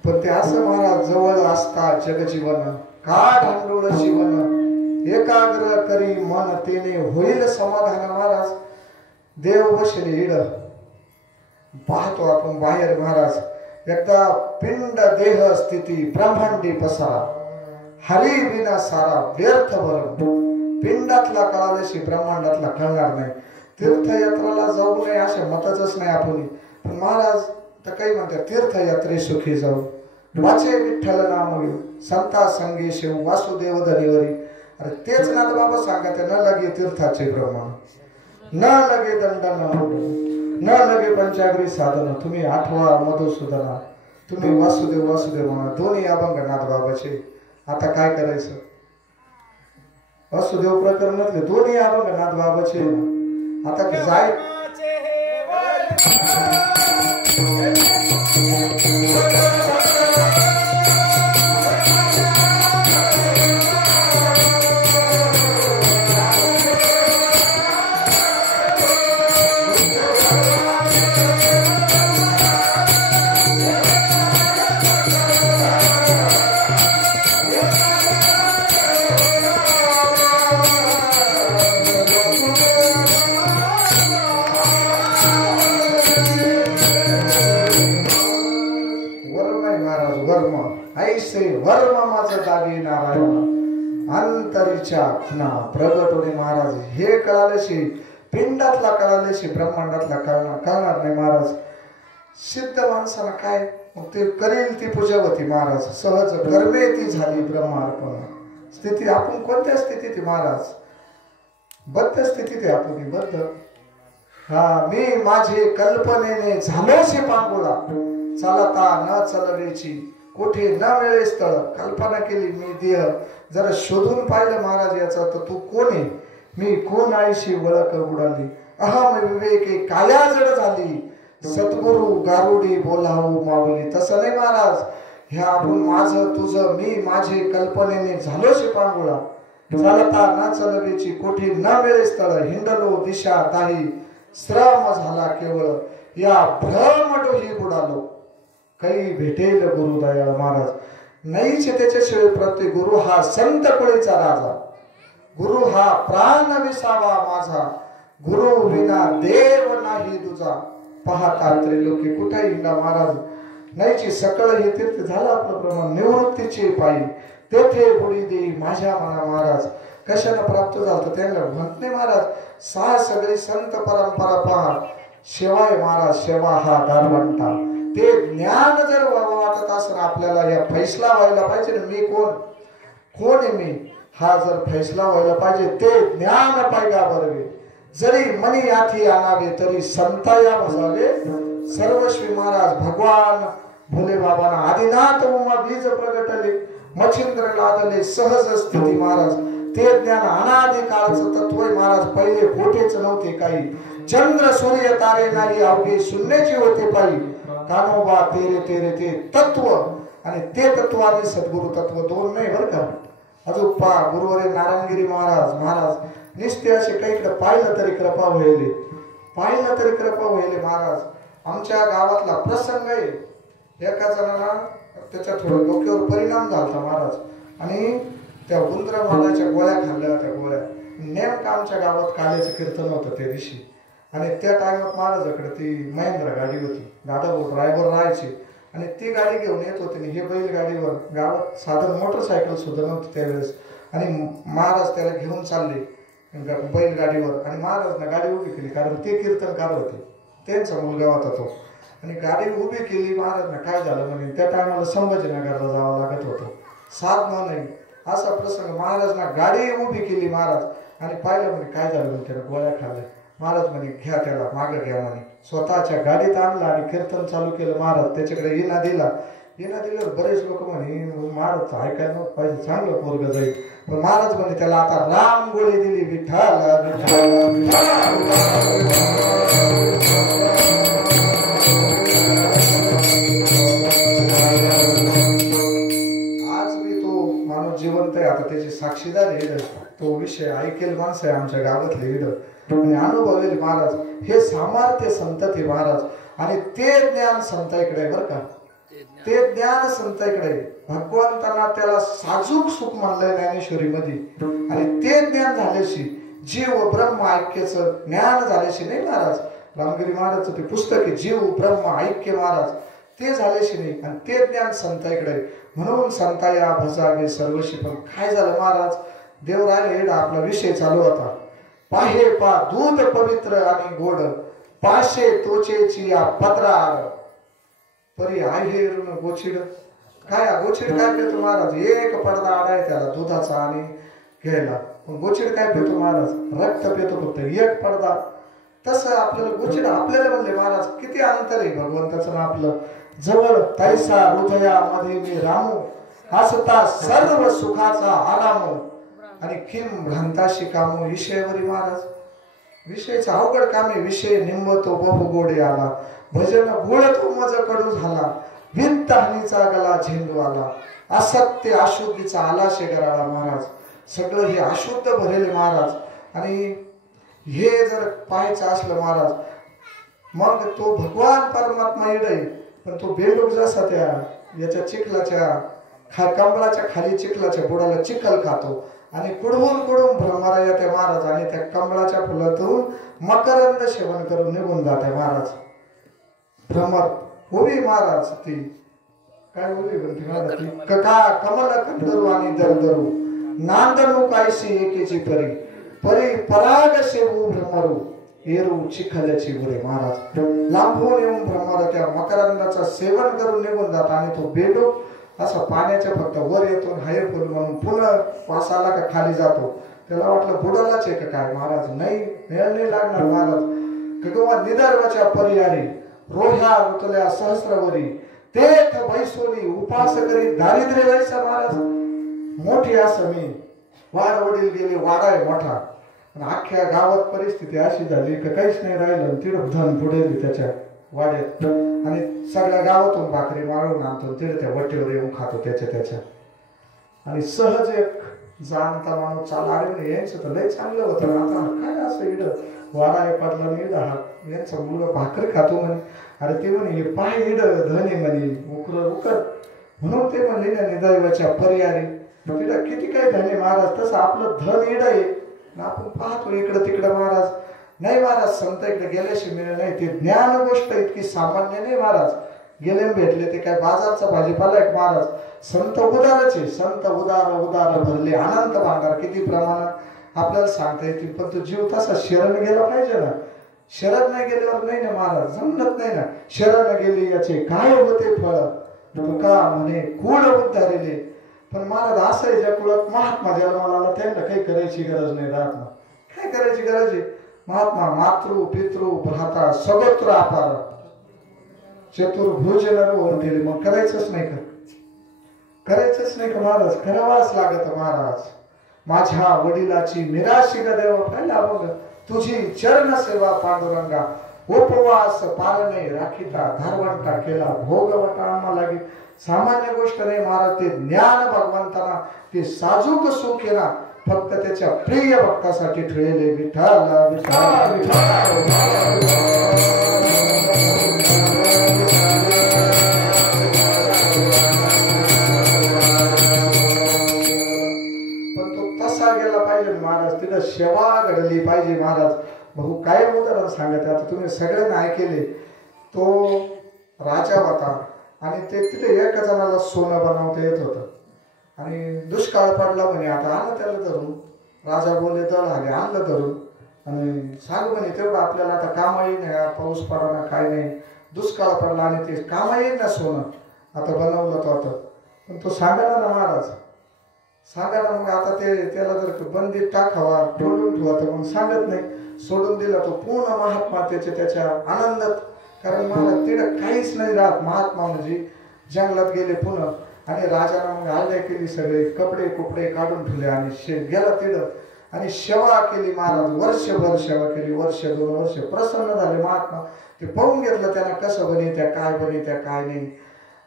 पण ते असं महाराज जवळ असता जगजीवन का ढांडोळ जीवन एकाग्र करी मन तेने होईल समाधान. महाराज देव बसले इड पाहतो आपण बाहेर. महाराज एकदा पिंड देह स्थिती ब्रह्मांडी पसारा हरी विना सारा व्यर्थ भरण. पिंडातला कळाल्याशी ब्रह्मांडातला कळणार नाही. तीर्थयात्राला जाऊ नये अशा मतच नाही आपण. पण महाराज तर काही म्हणतात तीर्थयात्रे सुखी जाऊ वाचे विठ्ठल नाम घेऊ संता संगे शिव वासुदेव धनिवरी. अरे तेच ना तर बाबा सांगा ते न लगे तीर्थाचे प्रमाण न लगे दंडन न लगे पंचाग्री साधन. तुम्ही आठवा मधुसूदना तुम्ही वासुदेव वासुदेव म्हणा दोन्ही अभंग नाथ बाबाचे. आता काय करायचं वासुदेव प्रकरणातले दोन्ही अभंग नाथ बाबाचे. आता जाय अंतरीच्या खुणा प्रगटोने. महाराज हे कळाल्याशी पिंडातला कळाल्याशी ब्रह्मांडातला कळणार नाही. महाराज सिद्ध माणसाला काय मग ते करेल ती पूजावती. महाराज सहज कर्मे ती झाली ब्रह्मार्पण स्थिती. आपण कोणत्या स्थितीत महाराज बद्ध स्थितीत आहे आपण बद्ध. हा मी माझे कल्पनेने झालोशी पांगोळा चालता न चलवेची कोठे न मिळे स्थळ. कल्पना केली मी देह जरा शोधून पाहिलं महाराज याचा तर तू कोण आहे मी कोण आईशी वळख उडाली. अहम विवेके काया जड झाली सद्गुरु गारुडी बोलावू माऊली. तसं नाही महाराज ह्या आपण माझं तुझं मी माझे कल्पनेने झालोशी पांगोळा चालता न चलवेची कोठे न मिळे स्थळ. हिंडलो दिशा दाही श्रम झाला केवळ या भ्रमडोही बुडालो काही भेटेल गुरुदयाळ. महाराज नाहीच त्याच्याशिवाय प्रत्येक गुरु हा संत कुळीचा राजा. गुरु हा प्राण विसावा माझा गुरु विना देव नाही तुझा. पाहता त्रिलोकी कुठे हिंडा. महाराज नाहीची सकळ हे तीर्थ झालं आपलं प्रमाण निवृत्तीचे पायी तेथे बुडी देई माझ्या मना. महाराज कशाला प्राप्त झालं त्यांना म्हणत नाही. महाराज सहा सगळी संत परंपरा पहा शिवाय महाराज सेवा हा दारवंटा. ते ज्ञान जर वाटत असेल आपल्याला या फैसला व्हायला पाहिजे ना मी कोण आहे मी हा जर फैसला व्हायला पाहिजे ते ज्ञान पायगा बरवे. जरी मनी याठी आणावे तरी संताया बसावे सर्वश्री. महाराज भगवान भोले बाबांना आदिनाथ उमा बीज प्रगटले मच्छिंद्र लादले सहज स्थिती. महाराज ते ज्ञान अनादि काळचं तत्व आहे. महाराज पहिले कोठेच नव्हते काही चंद्र सूर्य तारे नाही अवघे शून्याची होते पायी. कानोबा तेरे तेरे ते तत्व आणि ते तत्व आणि सद्गुरु तत्व दोन नाही बरं का. अजून पा गुरुवरे नारायणगिरी महाराज निस्ते असे काहीकडे पाहिलं तरी कृपा व्हायले पाहिलं तरी कृपा व्हायले. महाराज आमच्या गावातला प्रसंग आहे. एका जणाला त्याच्या थोडं डोक्यावर परिणाम झाला महाराज आणि त्या उंदरा मालाच्या गोळ्या खाल्ल्या होत्या. गोळ्या नेमकं आमच्या गावात काल्याचं कीर्तन होतं त्या दिवशी आणि त्या टायमात महाराजाकडे ती महेंद्र गाडी होती. दादाभाऊ ड्रायव्हर राहायचे आणि ती गाडी घेऊन येत होते. हे बैलगाडीवर गावात साधन मोटरसायकल सुद्धा नव्हती त्यावेळेस आणि महाराज त्याला घेऊन चालले बैलगाडीवर आणि महाराजने गाडी उभी केली कारण ते कीर्तनकार होते त्यांचा मुलगा होता तो. आणि गाडी उभी केली महाराजने काय झालं म्हणे त्या टायमाला संभाजीनगरला जावं लागत होतं साधन नाही असा प्रसंग. महाराजना गाडी उभी केली महाराज आणि पाहिलं म्हणे काय झालं म्हणे त्याला गोळ्या खाल्ल्या. महाराज म्हणे घ्या त्याला मागं घ्या म्हणे. स्वतःच्या गाडीत आणला आणि कीर्तन चालू केलं. महाराज त्याच्याकडे इना दिला. इना दिल्यावर बरेच लोक म्हणे महाराज ऐकायला नको पाहिजे, चांगलं पोरग जाईल. पण महाराज म्हणे त्याला आता राम गोळी दिली. विठ्ठल आज मी तो माणूस जिवंत आहे. आता त्याचे साक्षीदार आहे. तो विषय ऐकेल माणसं आहे आमच्या गावातले इड आणि अनुभवेल महाराज. हे सामर्थ्य संत ते महाराज आणि ते ज्ञान संतांकडे बरं का. ते ज्ञान संतांकडे. भगवंतांना त्याला साजूक सुख मानलंय ज्ञानेश्वरी मध्ये. आणि ते ज्ञान झाल्याशी जीव ब्रह्म ऐक्याचं ज्ञान झाल्याशी नाही महाराज. रामगिरी महाराजचं ते पुस्तक आहे जीव ब्रह्म ऐक्य महाराज. ते झाल्याशी नाही आणि ते ज्ञान संतांकडे. म्हणून संता या भजावे सर्वशी. पण काय झालं महाराज, देव राहिले आपला विषय चालू होता. पाहे पा दूध पवित्र आणि गोड पाशे तोचेची या पत्रार परी आहे गोचिड. काय गोचिड काय पितो महाराज. एक पडदा आडाय त्याला दुधाचा आणि घ्यायला. पण गोचिड काय पितो महाराज, रक्त पितो फक्त एक पडदा. तसं आपल्याला गोचिड आपल्याला म्हणले महाराज. किती अंतर आहे भगवंताचं ना आपलं. जवळ तैसा हृदयामध्ये मी रामू हसता सर्व सुखाचा आरामो आणि किम भ्रांताशी कामो विषयावरी महाराज. विषयचा अवघड कामे विषय निंबतो बहु गोडे आला भजन गुळ तो मज कडू झाला वित्त हानीचा गला झेंडू आला असत्य अशुद्धीचा आला शेगराळा महाराज. सगळं हे अशुद्ध भरेले महाराज. आणि हे जर पाहायचं असलं महाराज मग तो भगवान परमात्मा येड आहे. पण तो बेडूक जसा त्या याच्या चिखलाच्या कमळाच्या खाली चिखलाच्या बुडाला चिखल खातो आणि कुडवून भ्रमरा येते महाराज. आणि त्या कमळाच्या फुलातून मकरंद सेवन करून निघून जाते महाराज. भ्रमर उभी महाराज ती काय उभी म्हणते महाराज. कमल कंदरू आणि दरदरू नांदणू कायशी एकेची परी परी पराग सेवू भ्रमरू एरू चिखल्याची बुरे महाराज. लांबून येऊन भ्रमर त्या मकरंदाचं सेवन करून निघून जात. आणि तो बेडूक असं पाण्याच्या फक्त वर येतो हायर फुल म्हणून पुन्हा वासाला का खाली जातो. त्याला वाटलं बुडालाच आहे का काय महाराज. नाही मेळ नाही लागणार महाराज. किंवा निदर्वाच्या पर्यारी रोह्या ऋतुल्या सहस्रवरी तेथ बैसोली उपास करी दारिद्र्य वैसा महाराज. मोठी असं मी वाड वडील गेले वाडा आहे मोठा. अख्ख्या गावात परिस्थिती अशी झाली की काहीच नाही राहिलं. तिथं धन पुढे त्याच्या वाड्यात आणि सगळ्या गावातून भाकरी मारून आणतो. तिथे त्या वटीवर येऊन खातो त्याच्या. आणि सहज एक जाणता माणूस चालला अरे यायचं तर लय चांगलं होतं. आता काय असं इड वाडा आहे पडला इड हा यांचा मुलगा भाकरी खातो म्हणे. अरे ते म्हणे हे पाय इड धनी म्हणे उकर म्हणून ते म्हणले ना निदैवाच्या पर्यारी. तिला किती काय धनी महाराज. तसं आपलं धन इड आहे आपण पाहतो इकडं तिकडं महाराज. नाही महाराज संत इकडे गेल्याशी मिळेल नाही. ते ज्ञान गोष्ट इतकी सामान्य नाही महाराज. गेले भेटले ते काय बाजारचा भाजीपाला एक महाराज. संत उदारच आहे. संत उदार उदार भरले अनंत भांडार किती प्रमाणात आपल्याला सांगता येतील. पण तो जीव तसा शरण गेला पाहिजे ना. शरण नाही गेल्यावर नाही ना महाराज जमत नाही ना. शरण गेले याचे काय होते फळ तुका म्हणे कुळ उद्धारेले. पण महाराज असं आहे ज्या कुळात महात्मा जन्माला त्यांना काही करायची गरज नाही राहत ना. काय करायची गरज आहे. महात्मा मातृ पितृ भ्राता सगोत्र अपार चतुर्भुज नर मग करायचंच नाही का. करायचंच नाही का महाराज. करावाच लागत महाराज. माझ्या वडिलाची निराशी ग देवा पाहिला बघ तुझी चरण सेवा पांडुरंगा उपवास पालने राखीता धारवंटा केला भोगवटा आम्हाला लागे. सामान्य गोष्ट नाही महाराज. ते ज्ञान भगवंताना ते साजूक सुख आहे ना फक्त त्याच्या प्रिय भक्तासाठी ठेवले. विठ्ठल विठ्ठल पण तो तसा गेला पाहिजे महाराज. तिथं सेवा घडली पाहिजे महाराज. भाऊ काय उदाहरण सांगत आता तुम्ही सगळ्यांना ऐकले. तो राजा होता आणि ते तिथे एका जणाला सोनं बनवता येत होतं. आणि दुष्काळ पडला म्हणे आता आणलं त्याला धरून. राजा बोलले दळ आले आणलं धरून. आणि सांग म्हणे तेवढं आपल्याला आता कामा येईल नाही. पाऊस पडा काय नाही दुष्काळ पडला आणि ते कामा येईल ना सोनं आता बनवलं तो आता. पण तो सांगा ना महाराज सांगा ना मग आता त्याला जर बंदीत टाकावा तोडून ठेवा तर मग सांगत नाही, सोडून दिला तो पूर्ण महात्मा त्याच्या आनंदात. कारण महाराज तिथं काहीच नाही राहत. महात्मा म्हणजे जंगलात गेले पुन्हा आणि राजाला मग आज्ञा केली, सगळे कपडे कुपडे काढून ठेवले आणि गेला तिथं आणि सेवा केली. महाराज वर्षभर सेवा केली, वर्ष 2 वर्ष प्रसन्न झाले महात्मा. ते पाहून घेतलं त्यांना कसं बनित्या काय बनित्या काय नाही.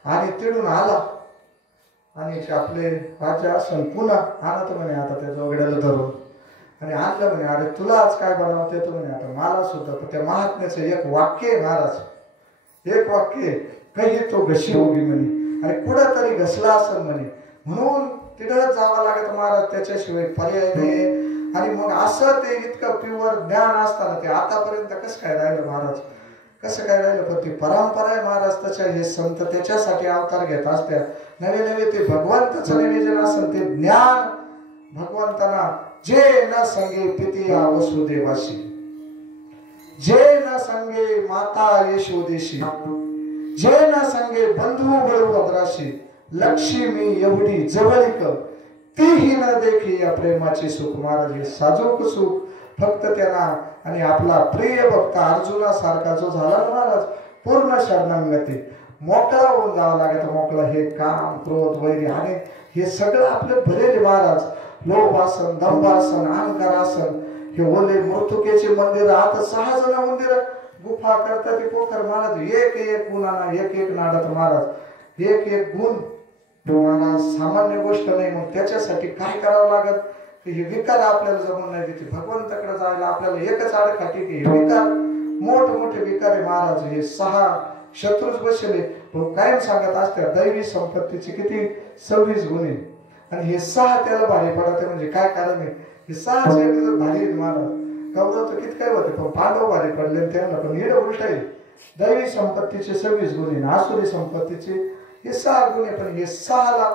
आणि तिडून आला आणि आपले राजा असं पुन्हा आणत म्हणे आता त्या जोगड्याला धरून आणि आणलं म्हणे, अरे तुला आज काय बनवते तू म्हणे, आता मला सुद्धा. त्या महात्म्याचं एक वाक्य आहे महाराज, एक वाक्य काही तो घशी उभी म्हणे, अरे कुठं तरी घसला असेल म्हणे, म्हणून तिथं जावं लागत महाराज, त्याच्याशिवाय पर्याय नाही. आणि मग असं ते इतकं प्युअर ज्ञान असताना ते आतापर्यंत कसं काय राहिलं महाराज, कसं काय राहिलं. पण ती परंपरा आहे महाराज, त्याच्या हे संत त्याच्यासाठी अवतार घेत असत्या. नवे नवे ते भगवंताचं निवेदन असेल ते ज्ञान भगवंतांना. जे न संगे पितिया वसुदेवाशी, जे न संगे माता यशोदेशी, जे न संगे बंधू बळभद्राशी, लक्ष्मी एवढी जवळीक तीही न देखी या प्रेमाचे सुख. महाराज हे साजूक सुख फक्त त्यांना आणि आपला प्रिय भक्त अर्जुनासारखा जो झाला महाराज पूर्ण शरणागती मोकळा होऊन जावं लागत. मोकळा हे काम क्रोध वैरी आणि हे सगळं आपले भरेले महाराज. लोभ आसन, दंभ आसन, अहंकार आसन, हे ओले मृत्युकेचे मंदिर, आता 6 जण मंदिर गुफा करतात ते पोखर महाराज. एक एक गुणांना एक एक नाडत महाराज, एक एक गुण तुम्हाला सामान्य गोष्ट नाही. मग त्याच्यासाठी काय करावं लागत की हे विकार आपल्याला जमून नाही देते. भगवंताकडे जायला आपल्याला एकच आडखाटी की हे विकार मोठमोठे विकार आहे महाराज. हे 6 शत्रूच बसले कायम सांगत असत्या दैवी संपत्तीचे किती 26 गुण आहे आणि हे 6 त्याला भारी पडत म्हणजे काय कारण आहे. हे 6 भारी आहेत महाराज. कौरव तर किती काय होते पण पांडव भारी पडले त्यांना, पण हे उलट आहे. दैवी संपत्तीचे 26 गुण आहे, आसुरी संपत्तीचे हे 6 गुण आहे. पण हे 6ला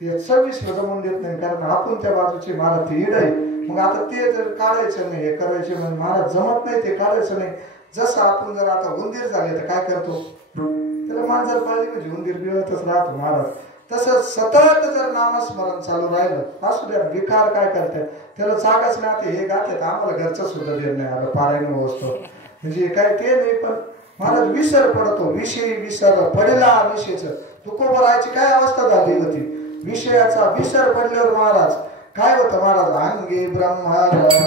हे 26 जमून देत नाही, कारण आपण त्या बाजूचे महाराज ते इड आहे. मग आता ते जर काढायचं नाही, हे करायचे म्हणजे महाराज जमत नाही, ते काढायचं नाही. जसं आपण जर आता उंदीर झाले तर काय करतो, त्याला मांजर पाळली म्हणजे उंदीर गिळतच राहतो महाराज. तसं सतत जर नामस्मरण चालू राहिलं असू द्या, विकार काय करतात त्याला जागाच नाही. हे गातात आम्हाला घरचं सुद्धा देत नाही आलं पारायण वस्तू म्हणजे काय ते नाही. पण महाराज विसर पडतो, विषयी विसर पडला. विषयच तुकोबरायची काय अवस्था झाली होती, विषयाचा विसर पडल्यावर महाराज काय होतं महाराज, अंगी ब्रह्मरस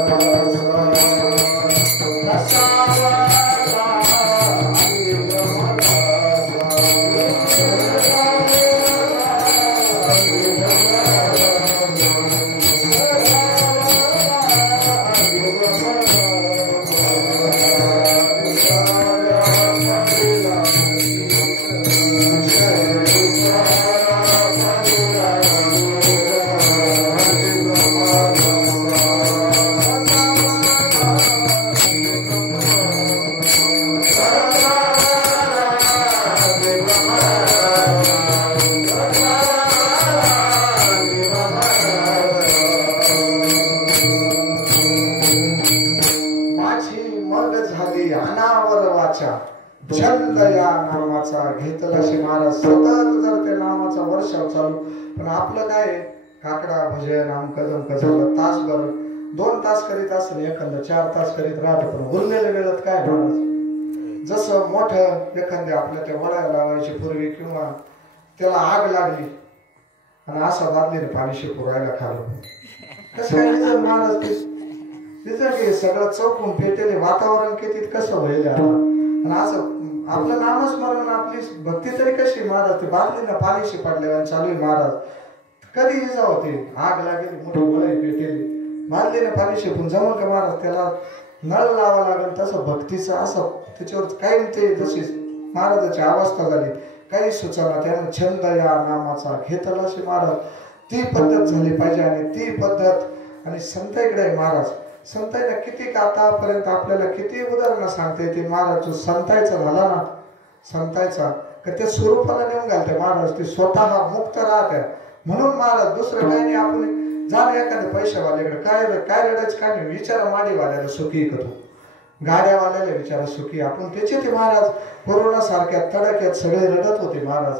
छंद या नामाचा घेतला शे महाराज. सतत जर त्या नामाचा वर्षाव चालू. पण आपलं काय काकडा भजन आमकं जमकं झालं तासभर 2 तास करीत असेल, एखादं 4 तास करीत राहतो. पण उरलेल्या वेळात काय महाराज, जसं मोठं एखाद्या आपल्या त्या वड्या लावायची पूर्वी किंवा त्याला आग लागली आणि असं बादलीने पाणी शिपू राहायला खाल्लं कसं काय महाराज. ते सगळं चौकून पेटेले वातावरण किती कसं होईल आणि असं आपलं नामस्मरण आपली भक्ती तरी कशी महाराज. ते बादलीनं पाणी शिपाडले चालू आहे महाराज. कधी जावं ते आग लागेल मोठी गोळी पेटेली बादलीनं पाणी शिपून जमल का महाराज. त्याला नळ लावा लागेल. तसं भक्तीचं असं त्याच्यावर काही ते जशी महाराजाची अवस्था झाली काही सुचना. त्यानं छंद या नामाचा घेतला शे महाराज. ती पद्धत झाली पाहिजे आणि ती पद्धत आणि संत इकडे आहे महाराज. संतांना किती आतापर्यंत आपल्याला किती उदाहरणं सांगता येते महाराज. जो संतायचा झाला ना, संतायचा का त्या स्वरूपाला नेऊन घालते महाराज. ते स्वतः मुक्त राहते म्हणून महाराज. दुसरं काही नाही. आपण जाणं एखाद्या पैशावाल्याकडे काय काय रडायचं काय नाही. विचारा माडीवाल्याला सुखी का तू, गाड्यावाल्याला विचारा सुखी. आपण त्याचे ते महाराज कोरोना सारख्या तडक्यात सगळे रडत होते महाराज.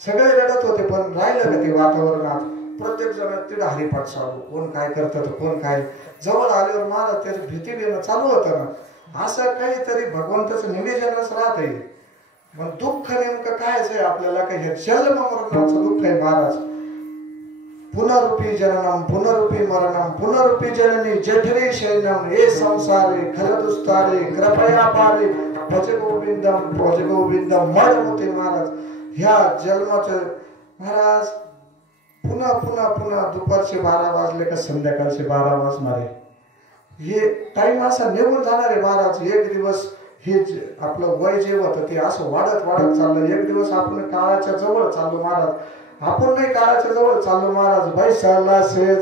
सगळे रडत होते पण राहिलं का ते वातावरणात. प्रत्येक जण तिला हरिपाठ चालू, कोण काय करतं तर कोण काय. जवळ आल्यावर महाराज त्याची भीती देणं चालू होतं ना. असं काहीतरी भगवंताचं निवेदनच राहते. पण दुःख नेमकं कायच आहे आपल्याला, काही जन्म मरणाचं दुःख आहे महाराज. पुनरुपी जननम पुनरुपी मरणम पुनरुपी जननी जठरे शयनम हे संसारे खलदुस्तारे कृपया पारे भज गोविंदम मडमुते महाराज. ह्या जन्माचं महाराज पुन्हा पुन्हा पुन्हा दुपारचे 12 वाजले का संध्याकाळचे 12 वाजणारे, हे टाइम असा निघून जाणार आहे महाराज. एक दिवस हे आपलं वय जे होतं ते असं वाढत वाढत चाललं. एक दिवस आपण काळाच्या जवळ चाललो महाराज. आपण नाही काळाच्या जवळ चाललो महाराज. बैसाला से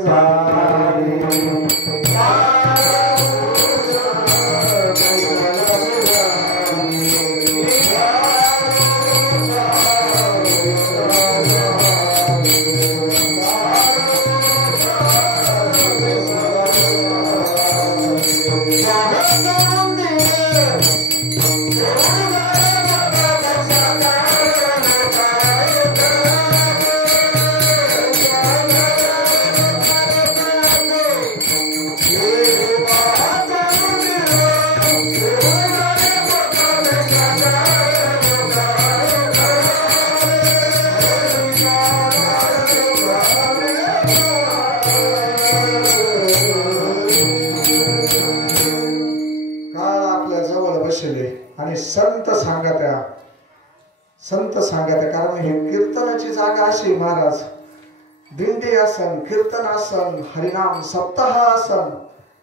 संत सांगत. कारण हे कीर्तनाची जागा अशी महाराज. दिंडी आसन, कीर्तन आसन, हरिनाम सप्ताह आसन.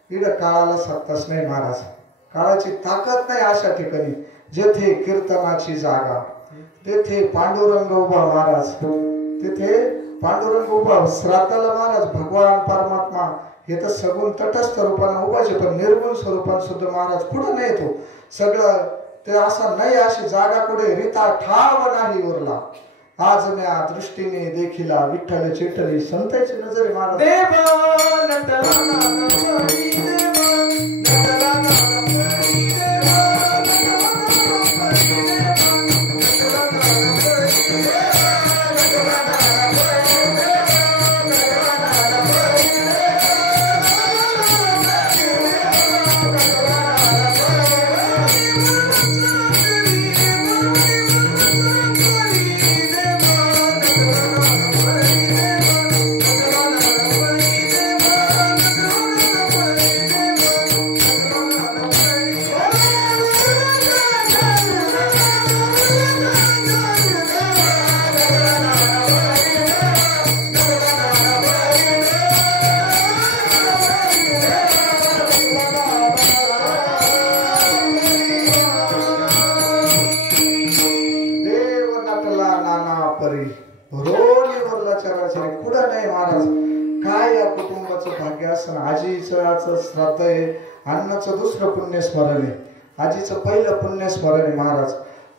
इकडं काळाला सत्ताच नाही महाराज. काळाची ताकद नाही अशा ठिकाणी. जेथे कीर्तनाची जागा तेथे पांडुरंग उभा महाराज. तिथे पांडुरंग उभा. श्राद्धाला महाराज भगवान परमात्मा हे तर सगुण तटस्थ रूपाने उभाचे, पण निर्गुण स्वरूपात सुद्धा महाराज पुढे नाही येतो. सगळं ते असा नाही अशी जागा कुठे रिता ठाव नाही उरला. आज म्या दृष्टीने देखिला विठ्ठल चिठ्ठली संतांची नजर महाराज. श्राद्ध आहे, अन्नाचं दुसरं पुण्यस्मरण आहे. आजीचं पहिलं पुण्यस्मरण आहे महाराज.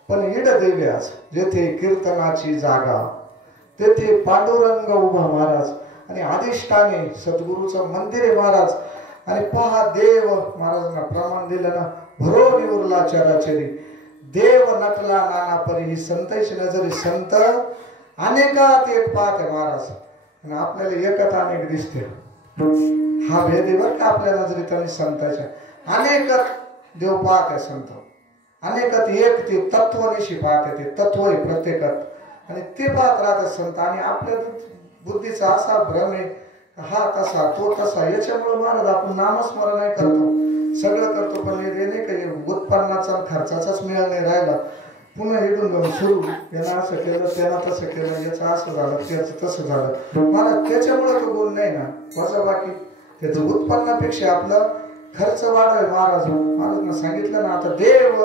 पण इड देवी आज जेथे कीर्तनाची जागा तेथे पांडुरंग उभा महाराज. आणि अधिष्ठाने सद्गुरूचं मंदिर आहे महाराज. आणि पहा देव महाराजांना प्रमाण दिलं ना, भरो उरला चराचरी. देव नटला नाना परी. ही संतांची नजर. संत अनेकात एक पाहत आहे महाराज. आणि आपल्याला एकच अनेक दिसते. हा भेद आहे बरं का आपल्या नजरेत. आणि संतांच्या अनेकात देव पाहत आहे संत. अनेकात एक ते तत्वनिशी पाहते. ते तत्व आहे प्रत्येकात आणि ते पाहत राहतात संत. आणि आपल्या बुद्धीचा असा भ्रम आहे, हा तसा तो तसा. याच्यामुळे महाराज आपण नामस्मरण नाही करतो, सगळं करतो, पण हे नाही काही उत्पन्नाचा खर्चाचाच मेळ नाही राहिला. पुन्हा इडून जाऊन सुरू. यानं असं केलं, त्यानं तसं केलं, याचं असं झालं, त्याचं तसं झालं. मला त्याच्यामुळे तो गुण नाही ना. वजा बाकी त्याचं उत्पन्नापेक्षा आपलं खर्च वाढ महाराज. महाराजांना सांगितलं ना, आता देव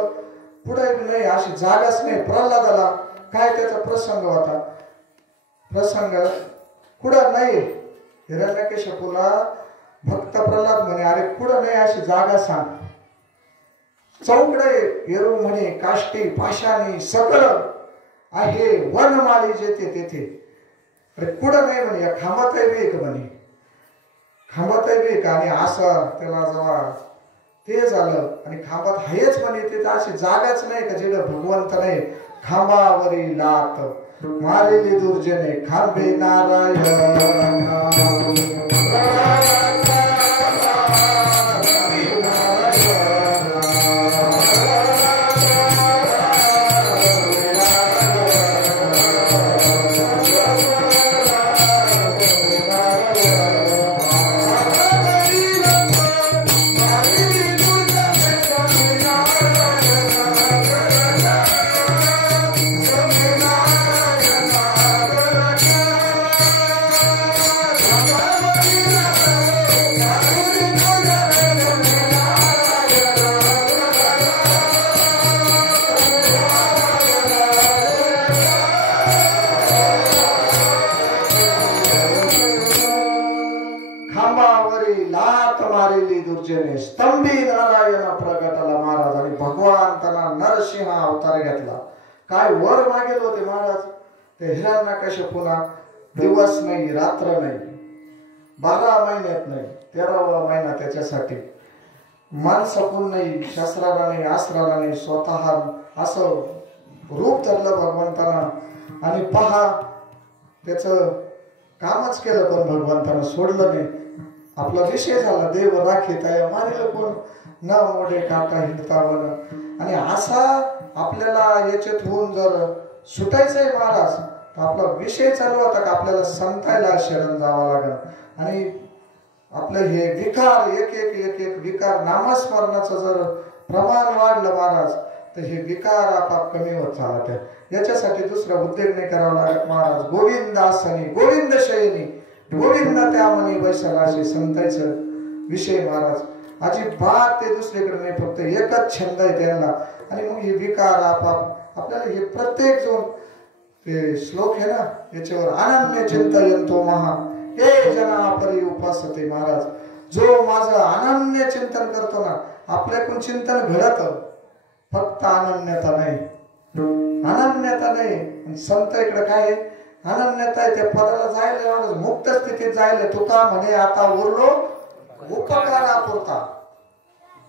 पुढे नाही अशी जागाच नाही. प्रल्हादाला काय त्याचा प्रसंग होता. प्रसंग कुठं नाही. हिरण्यकशिपूला भक्त प्रल्हाद म्हणे, अरे कुठं नाही अशी जागा सांग. चौकडे येरू म्हणे, काष्टी पाशानी सगळं आहे वनमाळी जेथे तेथे. अरे कुठं नाही म्हणे. या खांबात आहे का म्हणे, खांबात आहे का. आणि असं त्याला जेव्हा ते झालं आणि खांबात आहेच म्हणे, तिथं अशी जागाच नाही का जिथं भगवंत नाही. खांबावरी लात मारिली दुर्जने खांबे नारायण स्तंभी नारायण प्रगटाला महाराज आणि भगवान त्यांना नरसिंह अवतार घेतला. काय वर मागेल होते महाराज ते हिरण्यकश्यपूला दिवस नाही रात्र नाही 12 महिन्यात नाही 13वा महिना त्याच्यासाठी मन सकून नाही शस्त्राला नाही अस्त्राला नाही स्वतः असं रूप धरलं भगवंतानं आणि पहा त्याचं कामच केलं पण भगवंतानं सोडलं नाही. आपला विषय झाला देव राखीत आहे मारिल कोण न मोडे काटा हिंडतावन. आणि असा आपल्याला याच्यात होऊन जर सुटायचंय महाराज तर आपला विषय चालू होता का आपल्याला संतायला शरण जावं लागेल. आणि आपलं हे विकार एक एक विकार नामस्मरणाचं जर प्रमाण वाढलं महाराज तर हे विकार आपाप कमी होत चालत आहे. याच्यासाठी दुसरा उद्योग नाही करावा लागत महाराज. गोविंदासनी गोविंद शयनी गोविंद त्यामनी बैसलाशी संतांचं विषय महाराज अजिबात ते दुसरीकडे नाही फक्त एकच छंद आहे त्यांना. आणि मग हे विकार आपाप आपल्याला हे प्रत्येक जो ते श्लोक आहे ना याच्यावर अनन्य चिंतयंतो महा हे जना परी उपासते महाराज. जो माझं अनन्य चिंतन करतो ना आपल्याकडून चिंतन घडत फक्त अनन्यता नाही अनन्यता नाही. संत इकडे काय आहे अनन्यता आहे त्या पदाला जायला मुक्त स्थितीत जायला तुका म्हणे आता उरलो उपकारापुरता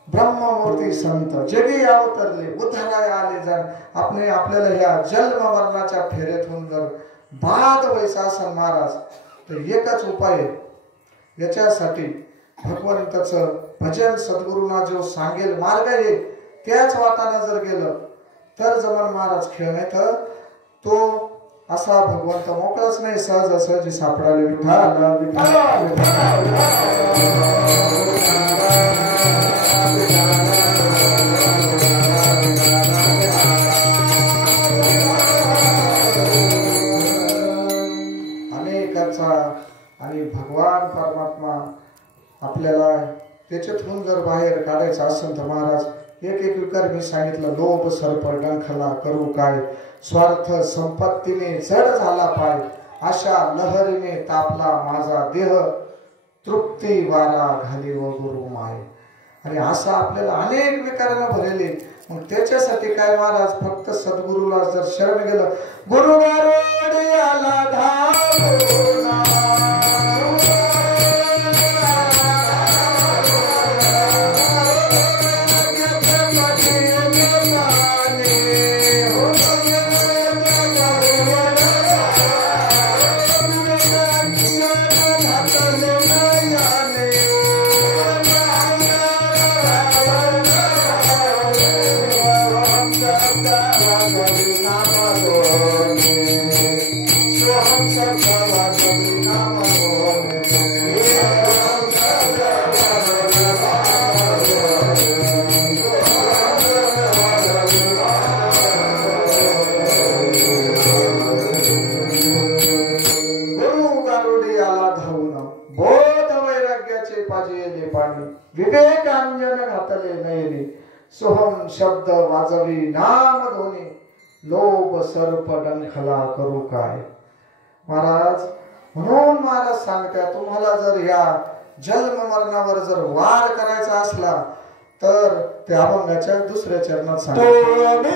ब्रह्ममूर्ती संत जगी अवतरले उद्धाराय आले जर आपले आपल्याला ह्या जन्म मरणाच्या फेऱ्यातून जर बाद व्हायचा असेल महाराज तर एकच उपाय याच्यासाठी भगवंताचं भजन सद्गुरूंना जो सांगेल मार्ग आहे त्याच वाटाने जर गेलं तर जमन महाराज खेळ नाही तर तो असा भगवंत मोकळच नाही सहज सहज सापडायला अनेकाचा आणि भगवान परमात्मा आपल्याला त्याच्यातून जर बाहेर काढायचं असेल तर महाराज एक विकार मी सांगितलं लोभ सर्प डंखला करू काय स्वार्थ संपत्तीने जड झाला पाय अशा लहरीने तापला माझा देह तृप्ती वारा घाली व गुरु माय. आणि असा आपल्याला अनेक विकारांना भरले मग त्याच्यासाठी काय महाराज फक्त सद्गुरूला जर शरण गेलं गुरु गारोडियाला धावून विवेकांजन घातले नयने सोहम शब्द वाजवी नाम ध्वनी लोभ सर्प डंखला करू काय. महाराज म्हणून महाराज सांगतात तुम्हाला जर या जन्म मरणावर जर वार करायचा असला तर त्या अभंगाच्या दुसऱ्या चरणात सांगतात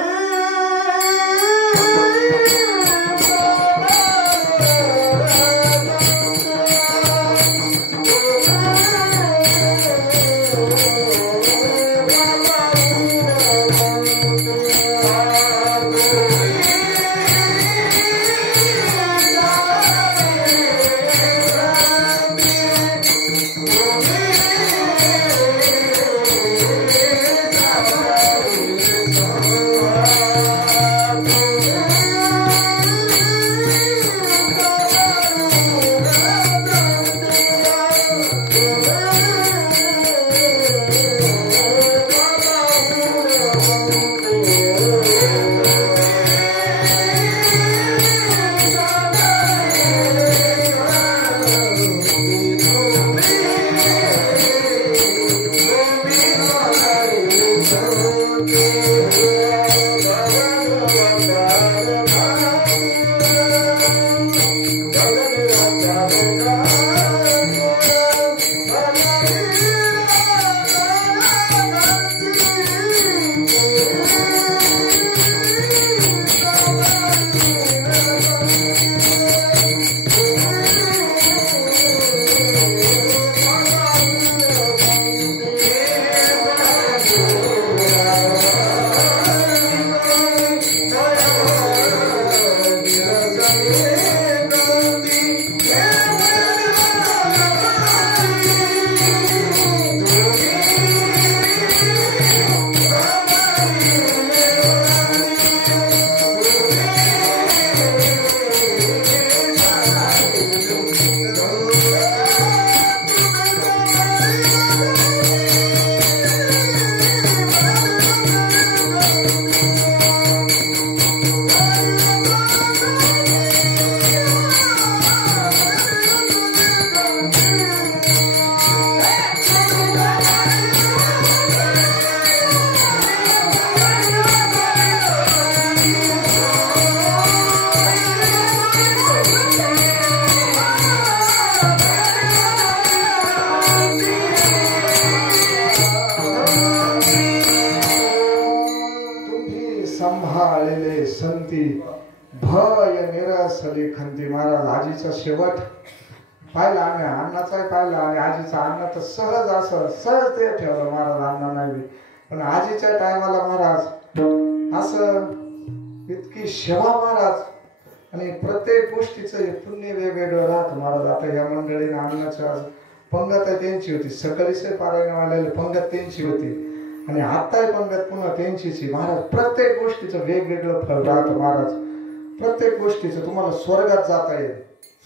भय निरसली खंती महाराज. आजीचा शेवट पाहिला आम्ही, अण्णाचाही पाहिला आणि आजीचा अण्णा तर सहज असं सहज ते ठेवलं महाराज, अण्णा नाही. पण आजीच्या टायमाला महाराज असं इतकी सेवा महाराज, आणि प्रत्येक गोष्टीचं पुण्य वेगवेगळं राहतं महाराज. आता या मंडळीने अण्णाच्या पंगत त्यांची होती, सकाळीचे पारायणवाल्याला पंगत त्यांची होती आणि आत्ताही पंगत पुन्हा त्यांचीच महाराज. प्रत्येक गोष्टीचं वेगवेगळं फळ राहतं महाराज. प्रत्येक गोष्टीचं तुम्हाला स्वर्गात जाता येईल,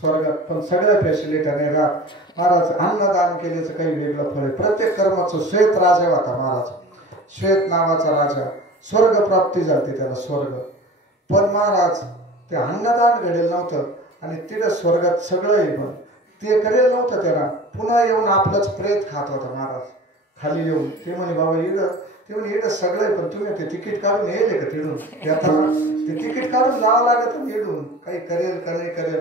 स्वर्गात पण सगळ्या फॅसिलिटी नाही राहत महाराज. अन्नदान केल्याचं काही वेगळं फळ आहे. प्रत्येक कर्माचं श्वेत राजा होता महाराज, श्वेत नावाचा राजा. स्वर्ग प्राप्ती झाली त्याला, स्वर्ग. पण महाराज ते अन्नदान घडेल नव्हतं आणि तिथं स्वर्गात सगळं आहे, पण ते करेल नव्हतं त्याला. पुन्हा येऊन आपलंच प्रेत खात होता महाराज खाली येऊन. ते म्हणे बाबा इडं, ते म्हणे इडं सगळं आहे, पण तुम्ही ते तिकीट काढून येईल का तिडून येताना? ते तिकीट काढून जावं लागत इडून, काही करेल का नाही करेल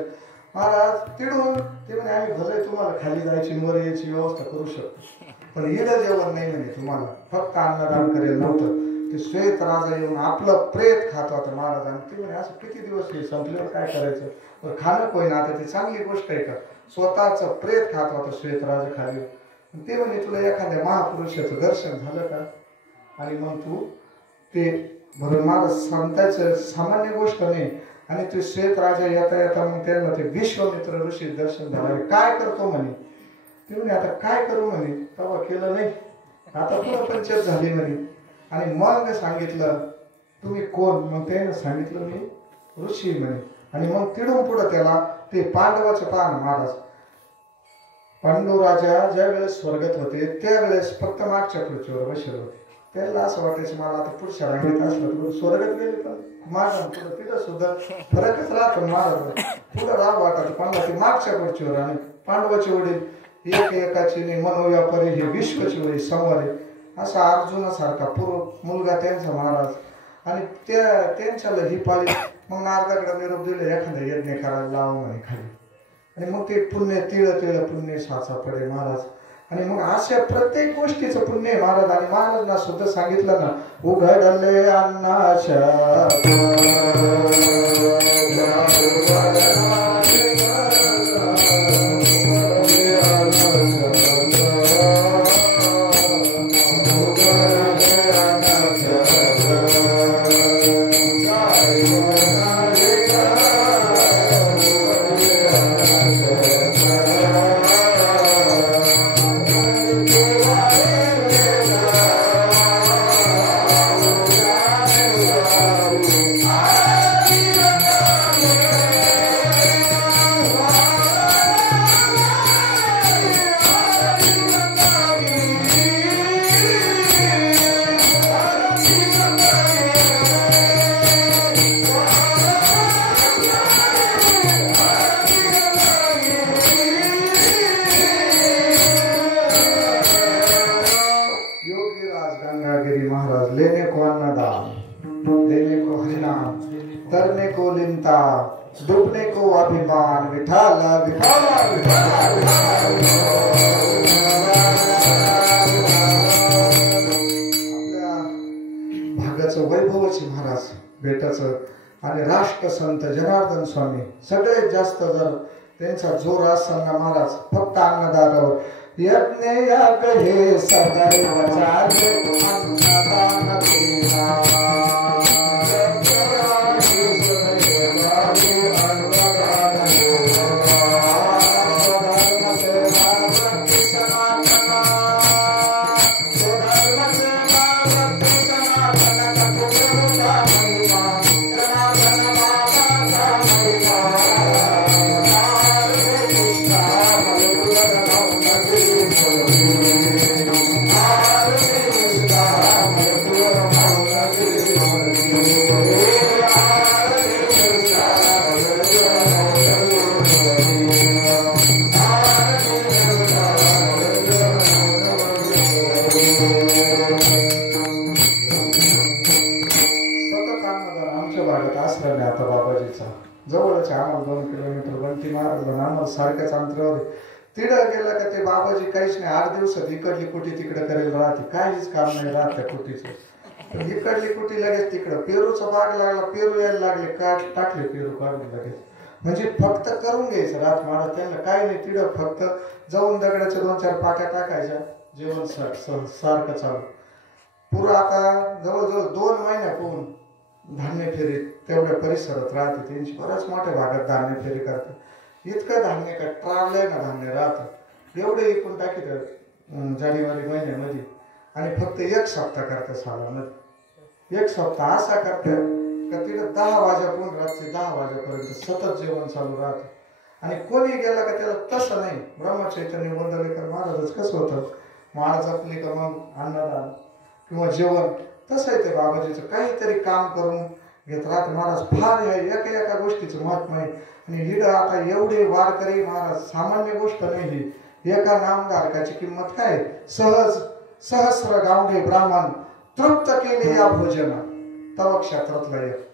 महाराज तिडून. ते म्हणे आम्ही भले तुम्हाला खाली जायची वर यायची व्यवस्था करू शकतो, पण इडं जेवण नाही म्हणे तुम्हाला, फक्त अन्नदान करेल नव्हतं. ते श्वेत राजा येऊन आपलं प्रेत खात होता महाराज. आणि ते म्हणे असं किती दिवस हे संपल्यावर काय करायचं, पण खाणं कोय ना, आता ती चांगली गोष्ट आहे का? स्वतःचं प्रेत खात होता श्वेत राजा खाली. ते म्हणे तुला एखाद्या महापुरुषाचं दर्शन झालं का? आणि मग तू ते म्हणून मला सांगतायचं सामान्य गोष्ट नाही. आणि ते श्वेत राजा येता येता मग त्यांना ते विश्वामित्र ऋषी दर्शन झालं. काय करतो म्हणे? ते म्हणे आता काय करू म्हणे, तेव्हा केलं नाही, आता पुन्हा पंचायत झाली म्हणे. आणि मग सांगितलं तुम्ही कोण? मग त्यानं सांगितलं मी ऋषी म्हणे. आणि मग तिडून पुढं त्याला ते पांडवाचे पान महाराज. पांडू राजा ज्या वेळेस स्वर्गात होते त्यावेळेस फक्त मागच्या खुर्चीवर बसले होते. त्याला असं वाटायचं मला आता पुढच्या रांगेत असलं तर स्वर्गात गेले, पण मागं पुढं तिथं सुद्धा फरकच राहतो महाराज. पुढं राव वाटत पांडवा ते मागच्या खुर्चीवर. आणि पांडवाचे वडील एक एकाची मनोव्यापारी हे विश्वची वडील समोर असा अर्जुनासारखा पूर्व मुलगा त्यांचा महाराज. आणि त्यांच्याला ही पाळी मग नारदाकडे निरोप दिले एखादा यज्ञ करायला लावा म्हणे खाली. आणि मग ते पुण्य तिळ तिळ पुण्य साचा पडे महाराज. आणि मग अशा प्रत्येक गोष्टीचं पुण्य महाराज. आणि महाराजांना सुद्धा सांगितलं ना, उघडले अन्नाच्या डूबने को अभिमान विठाला विठाला आपल्या भागाचं वैभवाची महाराज भेटाचं. आणि राष्ट्रसंत जनार्दन स्वामी सगळ्यात जास्त जर त्यांचा जोर असताना महाराज फक्त अन्नदानावर यज्ञ याग हे सदैव चाले अन्नदान केला. जवळच आम्हाला 2 किलोमीटर बंटी मारलं आम्हाला सारख्याच अंतरावर. तिथं गेलं का ते बाबाजी काहीच नाही, 8 दिवसात इकडली कुटी तिकडे करेल राहते, काहीच काम नाही राहत त्या कुटीचं. इकडली कुठे लगेच तिकडं पेरूचा बाग लागला, पेरू यायला लागले, टाकले पेरू काढून लगेच. म्हणजे फक्त करून घ्यायचं रात महाराज. त्यांना काय नाही, तिथं फक्त जाऊन दगडाच्या 2-4 पाट्या टाकायच्या, जेवण सारखं चालू. पुरं आता जवळजवळ 2 महिन्यापूर्वी धान्य फेरी तेवढ्या परिसरात राहते त्यांची. बऱ्याच मोठ्या भागात धान्य फेरी करते. इतकं धान्य काय ट्रालय ना धान्य राहतं एवढे एकूण टाकीत जानेवारी महिन्यामध्ये. आणि फक्त 1 सप्ताह करते सालामध्ये. 1 सप्ताह असा करते का तिथं 10 वाजेपर्यंत, रात्री 10 वाजेपर्यंत सतत जेवण चालू राहतं. आणि कोणी गेला का त्याला तसं नाही. ब्रह्मचैतन्य बोंदलेकर महाराजच कसं होतं, माळ जपली का मग अन्नदान किंवा जेवण, तसं आहे ते बाबाजीचं. काहीतरी काम करून घेत राहते महाराज. फार एका गोष्टीचं महत्व आहे. आणि हिड आता एवढे वारकरी महाराज, सामान्य गोष्ट नाही ही. एका नामधारकाची किंमत काय, सहस्र गावडे ब्राह्मण तृप्त केले या भोजन तव क्षेत्रातला एक.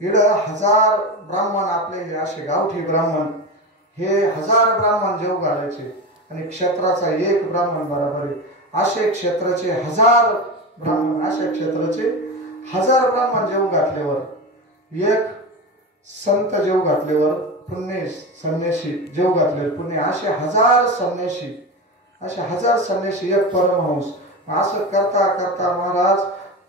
इड 1000 ब्राह्मण आपले हे असे गावठी ब्राह्मण, हे 1000 ब्राह्मण जेव घालायचे. आणि क्षेत्राचा 1 ब्राह्मण बरोबर आहे. असे क्षेत्राचे 1000 ब्राह्मण, अशा क्षेत्राचे 1000 ब्राह्मण जेव घातल्यावर, 1 संत जेव घातल्यावर पुण्य, संन्यासी जेव घातले पुण्य, असे 1000 संन्यासी, असे 1000 संन्यासी, 1 परमहंस. असं करता करता महाराज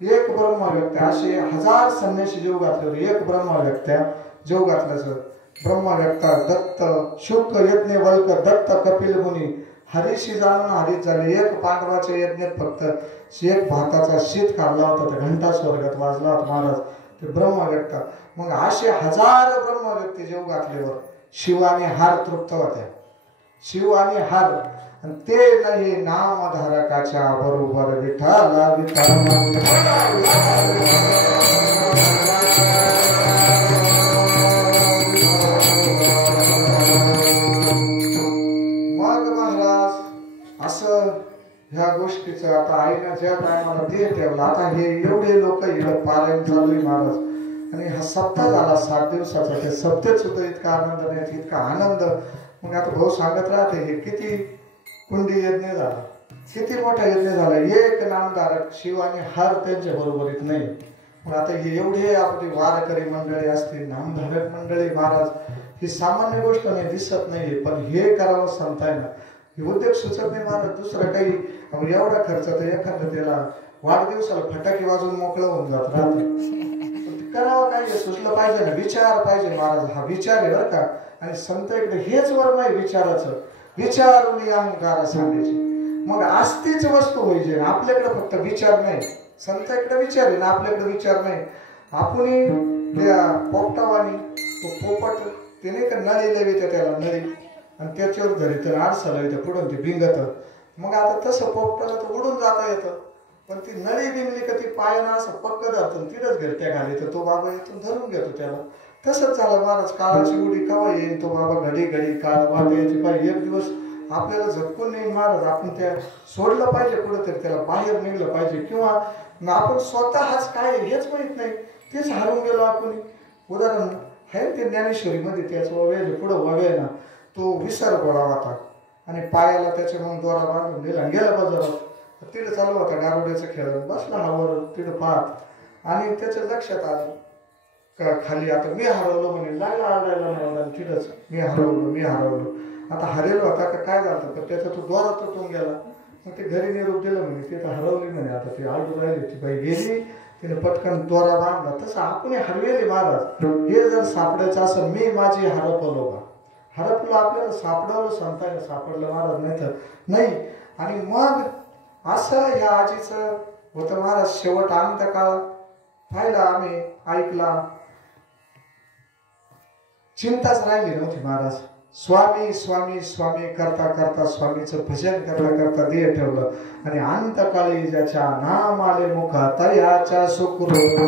1 ब्रह्मव्यक्त्या, असे 1000 संन्यासी जेव घातल्यावर 1 ब्रह्मव्यक्त्या जेव घातल्याचं. ब्रह्मव्यक्ता दत्त शुक्र यज्ञ वल्क दत्त कपिल मुनी हरीशी जाणून हरीच झाले. 1 पांडवाच्या यज्ञात फक्त 1 भाताचा शीत खाल्ला होता, तर घंटा स्वर्गात वाजला होता महाराज. ते ब्रह्मव्यक्ता. मग असे 1000 ब्रह्मव्यक्ती जेव घातल्यावर शिवाने हार तृप्त होत्या. शिव आणि हार. आणि ते नाही नामधारकाच्या बरोबर विठाला मग महाराज असं ह्या गोष्टीचं आता आईनं ज्या टायमाला ते ठेवलं. आता हे एवढे लोक इकडं पारायण चालू आहे महाराज. आणि हा सप्ताह झाला 7 दिवसाचा. ते सप्तेच सुद्धा इतका आनंद नाही, इतका आनंद. मग आता भाऊ सांगत राहते हे किती कुंडी यज्ञ झाला, किती मोठा यज्ञ झाला. 1 नामधारक शिव आणि हार त्यांच्या बरोबरीत नाही. मग आता हे एवढे आपली वारकरी मंडळी असतील, नामधारक मंडळी महाराज, ही सामान्य गोष्ट नाही, दिसत नाहीये. पण हे करावं सांगताय ना, हे उद्योग सुचत नाही महाराज. दुसरं काही एवढा खर्च तर एखादं त्याला वाढदिवसाला फटाके वाजवून मोकळं होऊन जात राहते. करावं काय, सुचलं पाहिजे ना, विचार पाहिजे महाराज. हा विचार आहे बरं का. आणि संत इकडे हेच वर्म आहे विचाराचं. विचारून अहंकार सांगायचे. मग आस्तीच वस्तू होईजे. आपल्याकडे फक्त विचार नाही, संत इकडे विचार आहे ना, आपल्याकडे विचार नाही. आपण त्या पोपटावानी तो पोपट ते नाही का नळी लावित त्याला नळी, आणि त्याच्यावर धरी तर आरसा लावित पुढून ते भिंगत. मग आता तसं पोपटाला तर उडून जाता येतं, पण ती नळी बिंगली का ती पायानं असं पक्क धरतो, तिथंच घरट्या घाली तर तो बाबा येतो धरून घेतो त्याला. तसंच झालं महाराज. काळाची उडी केव्हा येईल तो बाबा, घडी घडी काळ वाट यायची पाहिजे. 1 दिवस आपल्याला झटकून नाही महाराज. आपण त्या सोडलं पाहिजे कुठंतरी, त्याला बाहेर निघलं पाहिजे. किंवा आपण स्वतःच काय हेच माहित नाही, तेच हरून गेलो आपण. उदाहरण आहे ते ज्ञानेश्वरीमध्ये, त्याचं ववे पुढं ववे ना, तो विसर गोळा होता आणि पायाला त्याच्या मग दोरा बांधून दिला, गेला बाजारात. तिथं चालू होता गारोड्याचं खेळ, बसला हावर तिथं पाहत. आणि त्याच्या लक्षात आलं का खाली आता मी हरवलो म्हणे. लागला आडायला तिथंच मी हरवलो. आता हरेल होता का काय झालं, तर त्याचा तो दोरा तुटून गेला. मग ते घरी निरोप दिलं म्हणे, तिथं हरवली म्हणे. आता ती आडू राहिली, ती बाई गेली, तिने पटकन दोरा बांधला. तसं आपण हरवेली महाराज. हे जर सापडायचं असं, मी माझी हरपलो का, हरपलो आपल्याला सापडवलं सांगताय, सापडलं महाराज, नाही तर नाही. आणि मग असं ह्या आजीचं होतं महाराज. शेवट अंत काळ पाहिला आम्ही, ऐकला, चिंताच राहिली नव्हती महाराज. स्वामी स्वामी स्वामी करता करता स्वामीचं भजन करता करता देह ठेवलं. आणि अंतकाळी ज्याच्या नाम आले मुखा तयाच्या सुखरूप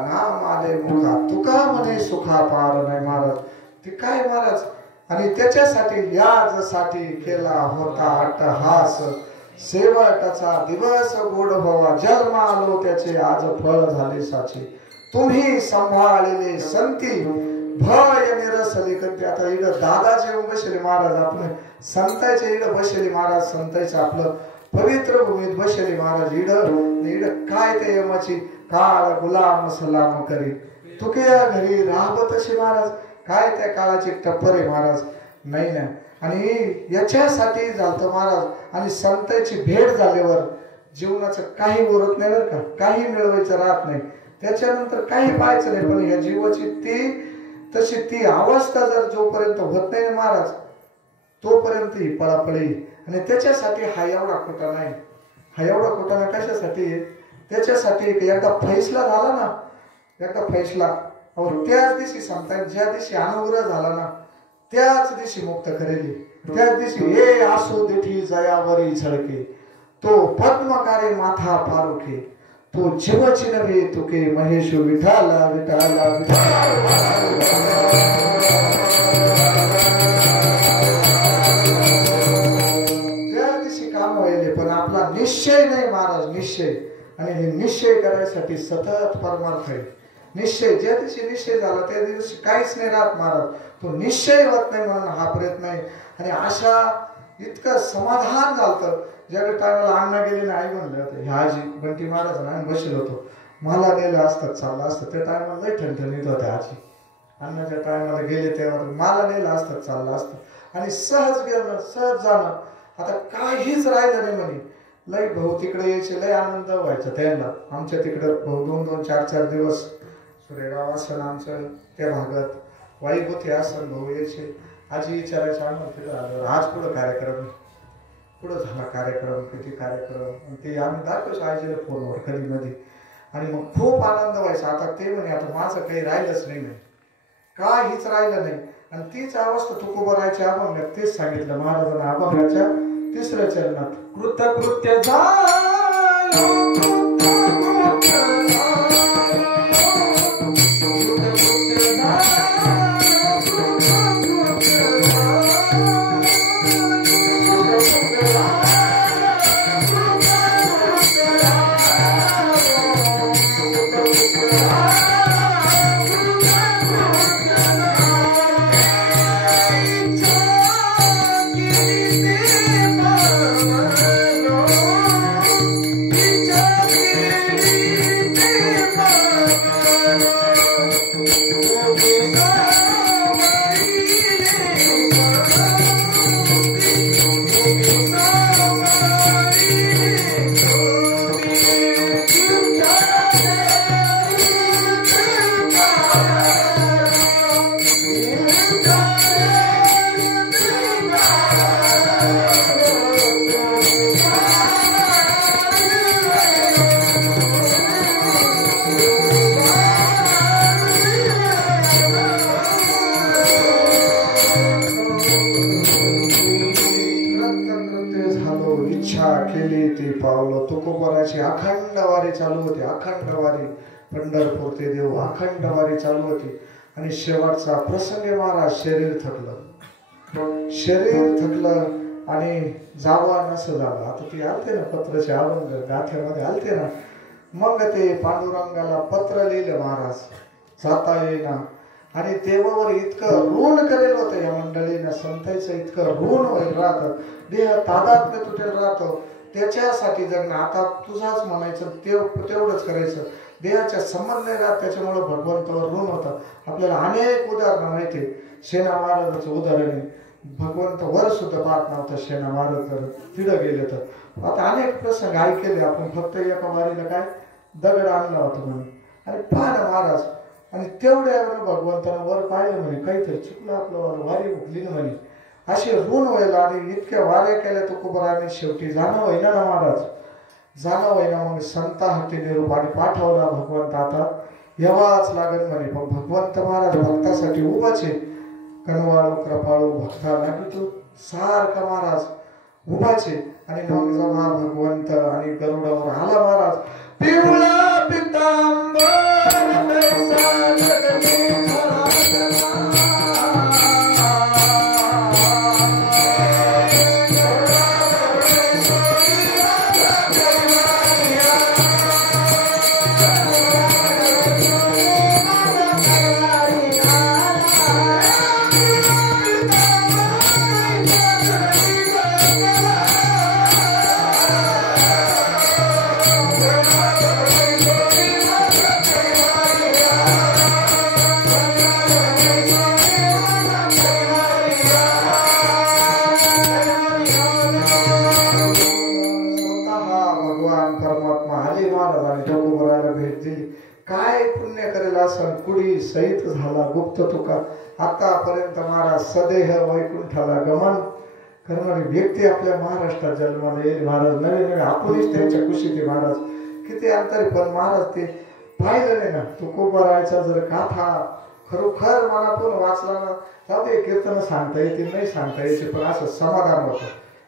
नाम आले मुखा तुका म्हणे सुखा पार नाही महाराज. ते काय महाराज. आणि त्याच्यासाठी याजसाठी केला होता अट्टहास. शेवटचा दिवस गोड व्हावा जन्म आलो त्याचे आज फळ झाले साचे. तुम्ही सांभाळलेले संती भय निरसले करते. आता इकडं दादाचे येऊन बसले महाराज. आपले संतांचे इकडं बसले महाराज. संतांचं आपलं पवित्र भूमीत बसले महाराज. इकडं काय ते यमाची काळ गुलाम सलाम करी तुकया घरी राहत तसे महाराज. काय त्या काळाची टप्पर आहे महाराज. नाही ना. आणि याच्यासाठी झालं महाराज. आणि संतांची भेट झाल्यावर जीवनाचं काही उरत नाही बरं का. काही मिळवायचं राहत नाही. त्याच्यानंतर काही पाहायचं नाही. पण या जीवाची तशी ती अवस्था जर जोपर्यंत होत नाही महाराज तोपर्यंत ही पळापळी. आणि त्याच्यासाठी हा एवढा खोटा नाही. हा एवढा खोटा नाही कशासाठी. त्याच्यासाठी एकदा फैसला झाला ना. एकदा फैसला त्याच दिवशी सांगतात. ज्या दिवशी अनुग्रह झाला ना त्याच दिवशी मुक्त करेली. त्याच दिवशी हे आसो दिठी जयावरी झळके तो पद्मकारे माथा फारुके तो जीवची नव्हे तुके महेश विठाला विठाला त्या दिवशी काम व्हायले. पण आपला निश्चय नाही महाराज. निश्चय. आणि हे निश्चय करायसाठी सतत परमार्थ आहे. निश्चय ज्या दिवशी निश्चय झाला त्या दिवशी काहीच नाही राहत महाराज. तो निश्चय होत नाही म्हणून हा प्रयत्न आहे. आणि अशा इतकं समाधान झालं. ज्या टायमाला अण्णा गेले ना आई म्हणले होते ह्या आजी बंटी महाराज आम्ही बसलो होतो. मला नेलं असतं चाललं असतं. त्या टायमाला लई ठणठणीत होत्या आजी. अण्णाच्या टायमाला गेले तेव्हा मला नेलं असतं चाललं असतं. आणि सहज गेलं सहज जाणं. आता काहीच राहिलं नाही म्हणे. लई भाऊ तिकडे यायचे. लई आनंद व्हायचा त्यांना. आमच्या तिकडं भाऊ 2-2 4-4 दिवस सुरेगाव असं आमचं त्या भागात वाईभूती असं भाऊ यायचे. आजी विचारायचे आम्हाला तिथं आलं आज पुढं कार्यक्रम पुढं झाला कार्यक्रम किती कार्यक्रम. ते आम्ही दाखवायचो आजीला फोनवर कधी मध्ये. आणि मग खूप आनंद व्हायचा. आता ते म्हणे आता माझं काही राहिलंच नाही. काहीच राहिलं नाही. आणि तीच अवस्था तुकोबारायच्या अभंगात तेच सांगितलं महाराजांना अभंगाच्या 3ऱ्या चरणात. कृतकृत्य तुकोबाराची अखंड वारी चालू होती. अखंड वारी पंढरपूर ते देव अखंड वारी चालू होती. आणि शेवटचा प्रसंग महाराज शरीर थकलं. शरीर थकलं आणि जावा नसं झालं. आता ती आलते ना पत्राचे अभंग गाथ्यामध्ये आलते ना. मग ते पांडुरंगाला पत्र लिहिलं महाराज जाता येईना. आणि देवावर इतकं ऋण करेल होतं या मंडळीनं. संतांचं इतकं ऋण होईल राहतं. देह तादात्म्य तुटेल राहतो. त्याच्यासाठी जगणं आता तुझाच म्हणायचं तेवढंच करायचं. देहाच्या संबंध नाही राहत. त्याच्यामुळे भगवंतावर ऋण होतं. आपल्याला अनेक उदाहरणं माहिती. सेना महाराजांचं उदाहरण आहे. भगवंत वर सुद्धा पाहत नव्हतं. सेना महाराज जर तिथं गेले तर आता अनेक प्रसंग ऐकले आपण. फक्त एका वारीला काय दगड आणला होता म्हणे. आणि पाहिलं महाराज. आणि तेवढ्यावर भगवंतानं वर पाहिलं म्हणे काहीतरी चुकलं आपलं वारी उठली ना म्हणे. असे ऋण व्हायला. आणि इतक्या वाऱ्या केल्या तुकोबाराने शेवटी जाणं होईना ना महाराज. जाणं होईना. मग संता हाती निरोप आणि पाठवला भगवंत आता यावाच लागत म्हणे. पण भगवंत महाराज भक्तासाठी उभाच आहे. कनवाळू कृपाळू भक्ता नागितो सारखा महाराज उभाच आहे. आणि मग जेव्हा भगवंत आणि गरुडावर आला महाराज पिवळा पितांबर भगवान परमात्मा आले महाराज आणि तुकोबराला भेट दिली. काय पुण्य करेल असं कुडी सहित झाला गुप्त तुका. आतापर्यंत महाराज सदेह वैकुंठाला गमन करणारी व्यक्ती आपल्या महाराष्ट्रात जन्माला येईल. महाराज नवीन नवीन आपणच त्यांच्या कुशीत महाराज किती अंतर. पण महाराज ते पाहिलं नाही ना तुकोबरायचा जर गाथा खरोखर मला पण वाचला ना जाऊ दे. कीर्तन सांगता येते नाही सांगता यायचे पण असं समाधान होतं.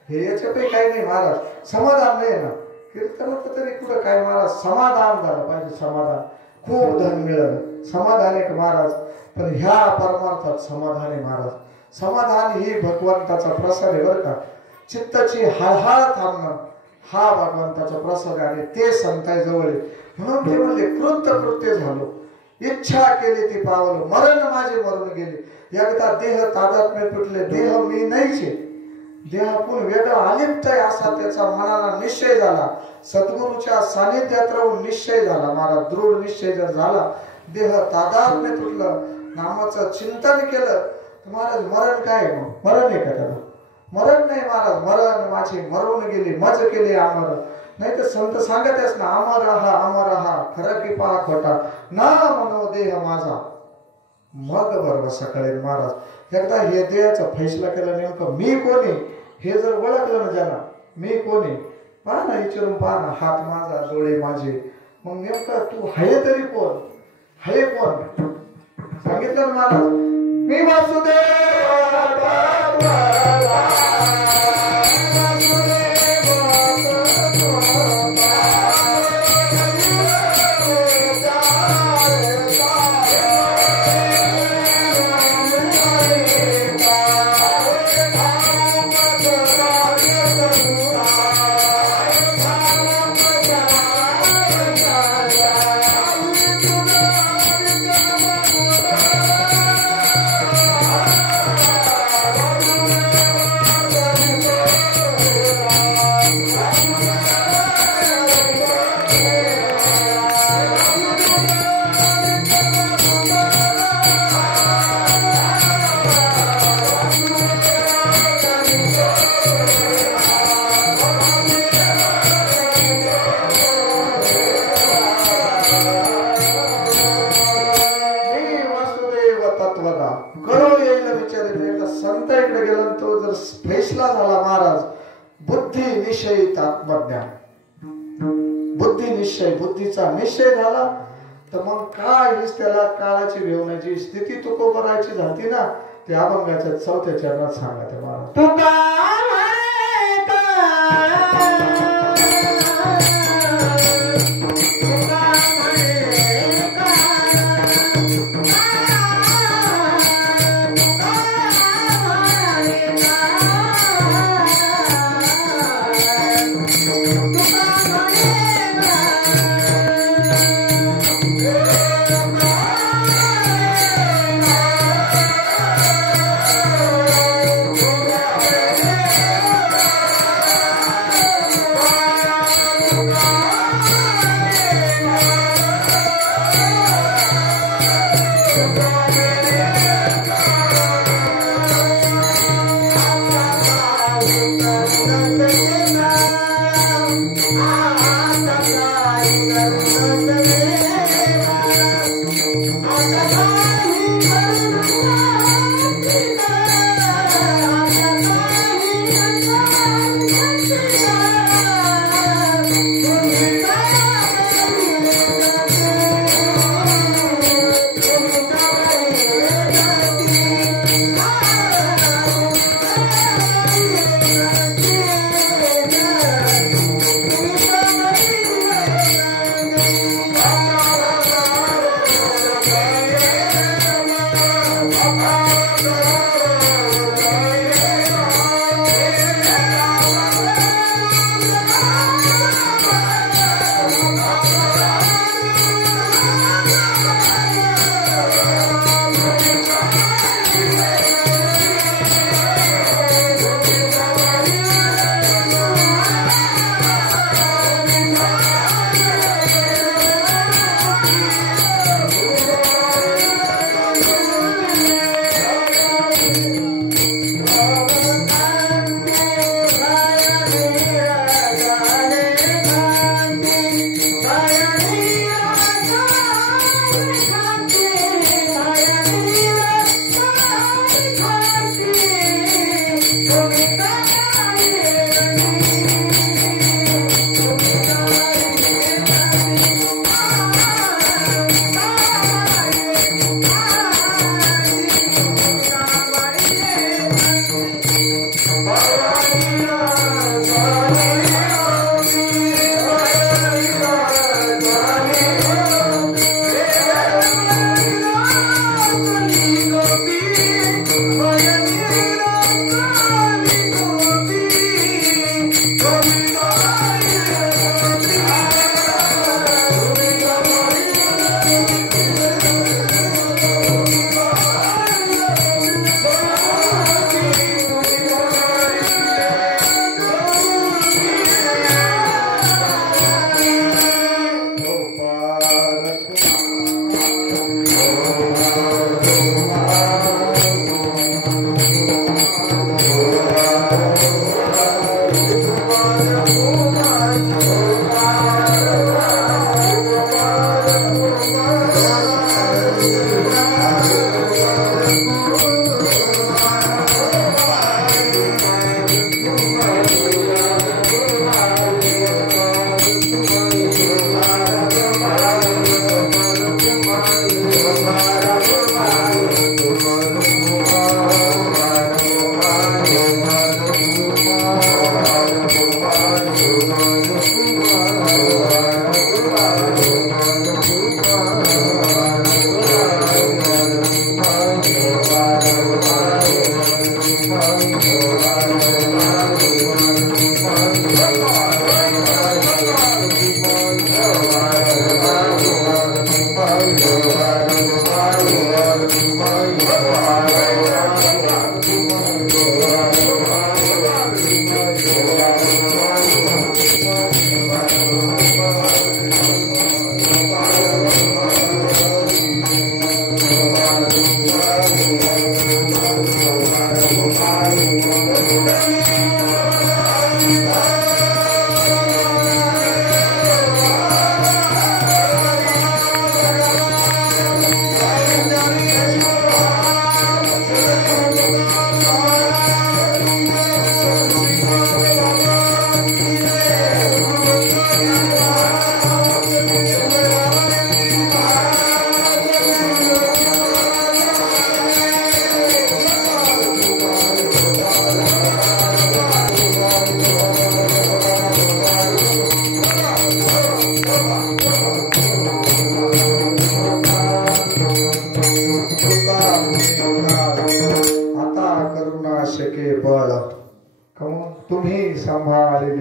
हे याच्यापैकी काही नाही महाराज, समाधान नाही ना कीर्तनात तरी कुठं काय महाराज समाधान झालं पाहिजे. समाधान खूप धन मिळालं समाधान एक महाराज. पण ह्या परमार्थात समाधान आहे महाराज. समाधान ही भगवंताचा प्रसाद आहे बरं का. चित्ताची हळहळ थांबणं हा भगवंताचा प्रसाद आहे. ते संतांजवळ म्हणून ते म्हणले कृत्य झालो इच्छा केली ती पावलो मरण माझे मरून गेले. एकदा देह तादात्म्य तुटले देह मी नाहीचे देहातून वेगळा अलिप्त आहे असा त्याचा मनाला निश्चय झाला. सद्गुरूच्या सानिध्यात राहून निश्चय झाला महाराज. दृढ निश्चय जर झाला देह तादात्म्य तुटलं नामाचं चिंतन केलं तर महाराज मरण काय मग मरण आहे का त्याला? मरण नाही महाराज. मरण माझे मरून गेले मज केले अमर. नाही तर संत सांगतच ना अमर हा खरं की पहा खोटा ना मनो देह माझा. मग बरोबर सकाळी महाराज एकदा हे देहाचा फैसला केला नेमकं मी कोणी हे जर ओळखलं ना ज्यांना मी कोणी पहा ना विचारून पहा ना हात माझा डोळे माझे. मग नेमका तू आहे तरी कोण आहे कोण सांगितलं महाराज मी वासुदेव बुद्धीचा निश्चय झाला तर मग काय त्याला काळाची भेवण्याची स्थिती तुकोबरायची झाली ना ते अभंगाच्या 4थ्या चरणात सांगत आहे महाराज. Yeah.